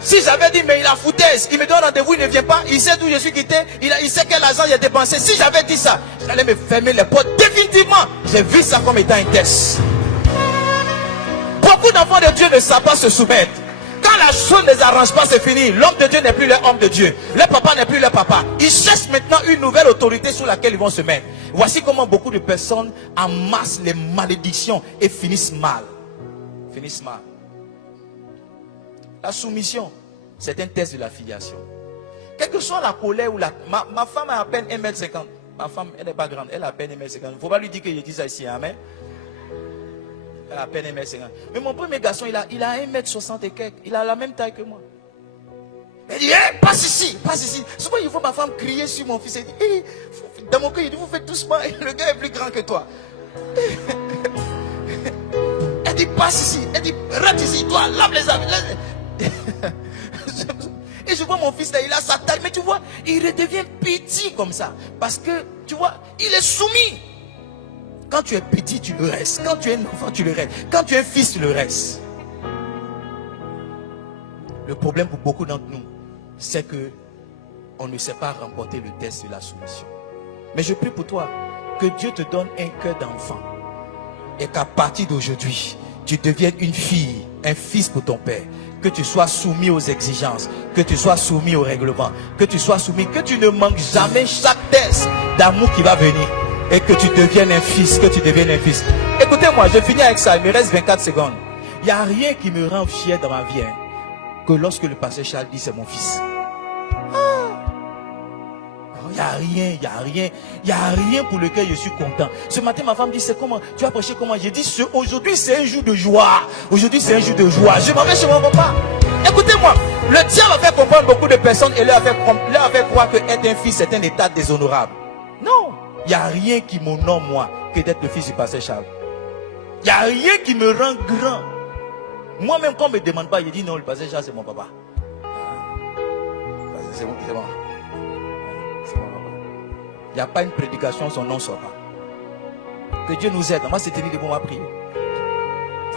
Si j'avais dit, mais il a foutaise, il me donne rendez-vous, il ne vient pas, il sait d'où je suis quitté, il sait quel argent j'ai dépensé. Si j'avais dit ça, j'allais me fermer les portes. Définitivement, j'ai vu ça comme étant un test. Beaucoup d'enfants de Dieu ne savent pas se soumettre. Quand la zone ne les arrange pas, c'est fini. L'homme de Dieu n'est plus l'homme de Dieu. Le papa n'est plus le papa. Ils cherchent maintenant une nouvelle autorité sur laquelle ils vont se mettre. Voici comment beaucoup de personnes amassent les malédictions et finissent mal. Finissent mal. La soumission, c'est un test de la filiation. Quelle que soit la colère ou la... Ma femme a à peine 1m50. Ma femme, elle n'est pas grande. Elle a à peine 1m50. Il ne faut pas lui dire que je dis ça ici. Amen. Elle a à peine 1m50. Mais mon premier garçon, il a 1m60 et quelques. Il a la même taille que moi. Elle dit, hey, passe ici, passe ici. Souvent, il faut ma femme crier sur mon fils. Elle dit, hey, dans mon cœur, il dit, vous faites doucement. Le gars est plus grand que toi. Elle dit, passe ici. Elle dit, rentre ici. Toi, lave les habits. Et je vois mon fils là, il a sa taille. Mais tu vois, il redevient petit comme ça. Parce que, tu vois, il est soumis. Quand tu es petit, tu le restes. Quand tu es un enfant, tu le restes. Quand tu es un fils, tu le restes. Le problème pour beaucoup d'entre nous, c'est que on ne sait pas remporter le test de la soumission. Mais je prie pour toi que Dieu te donne un cœur d'enfant. Et qu'à partir d'aujourd'hui, tu deviennes une fille, un fils pour ton père. Que tu sois soumis aux exigences, que tu sois soumis au règlement, que tu sois soumis, que tu ne manques jamais chaque test d'amour qui va venir. Et que tu deviennes un fils, que tu deviennes un fils. Écoutez-moi, je finis avec ça, il me reste 24 secondes. Il n'y a rien qui me rend fier dans ma vie, hein, que lorsque le pasteur Charles dit c'est mon fils. Il n'y a rien, il n'y a rien, il n'y a rien pour lequel je suis content. Ce matin, ma femme dit, c'est comment? Tu as prêché comment? J'ai dit, aujourd'hui c'est un jour de joie. Aujourd'hui c'est un jour de joie. Je m'en vais chez mon papa. Écoutez-moi, le diable va faire comprendre beaucoup de personnes et leur a fait croire que être un fils c'est un état déshonorable. Non, il n'y a rien qui m'honore moi que d'être le fils du pasteur Charles. Il n'y a rien qui me rend grand. Moi-même, quand on ne me demande pas, je dis non, le pasteur Charles c'est mon papa. C'est bon, c'est bon. Il n'y a pas une prédication, son nom ne sort pas. Que Dieu nous aide. On va se tenir debout, on va prier.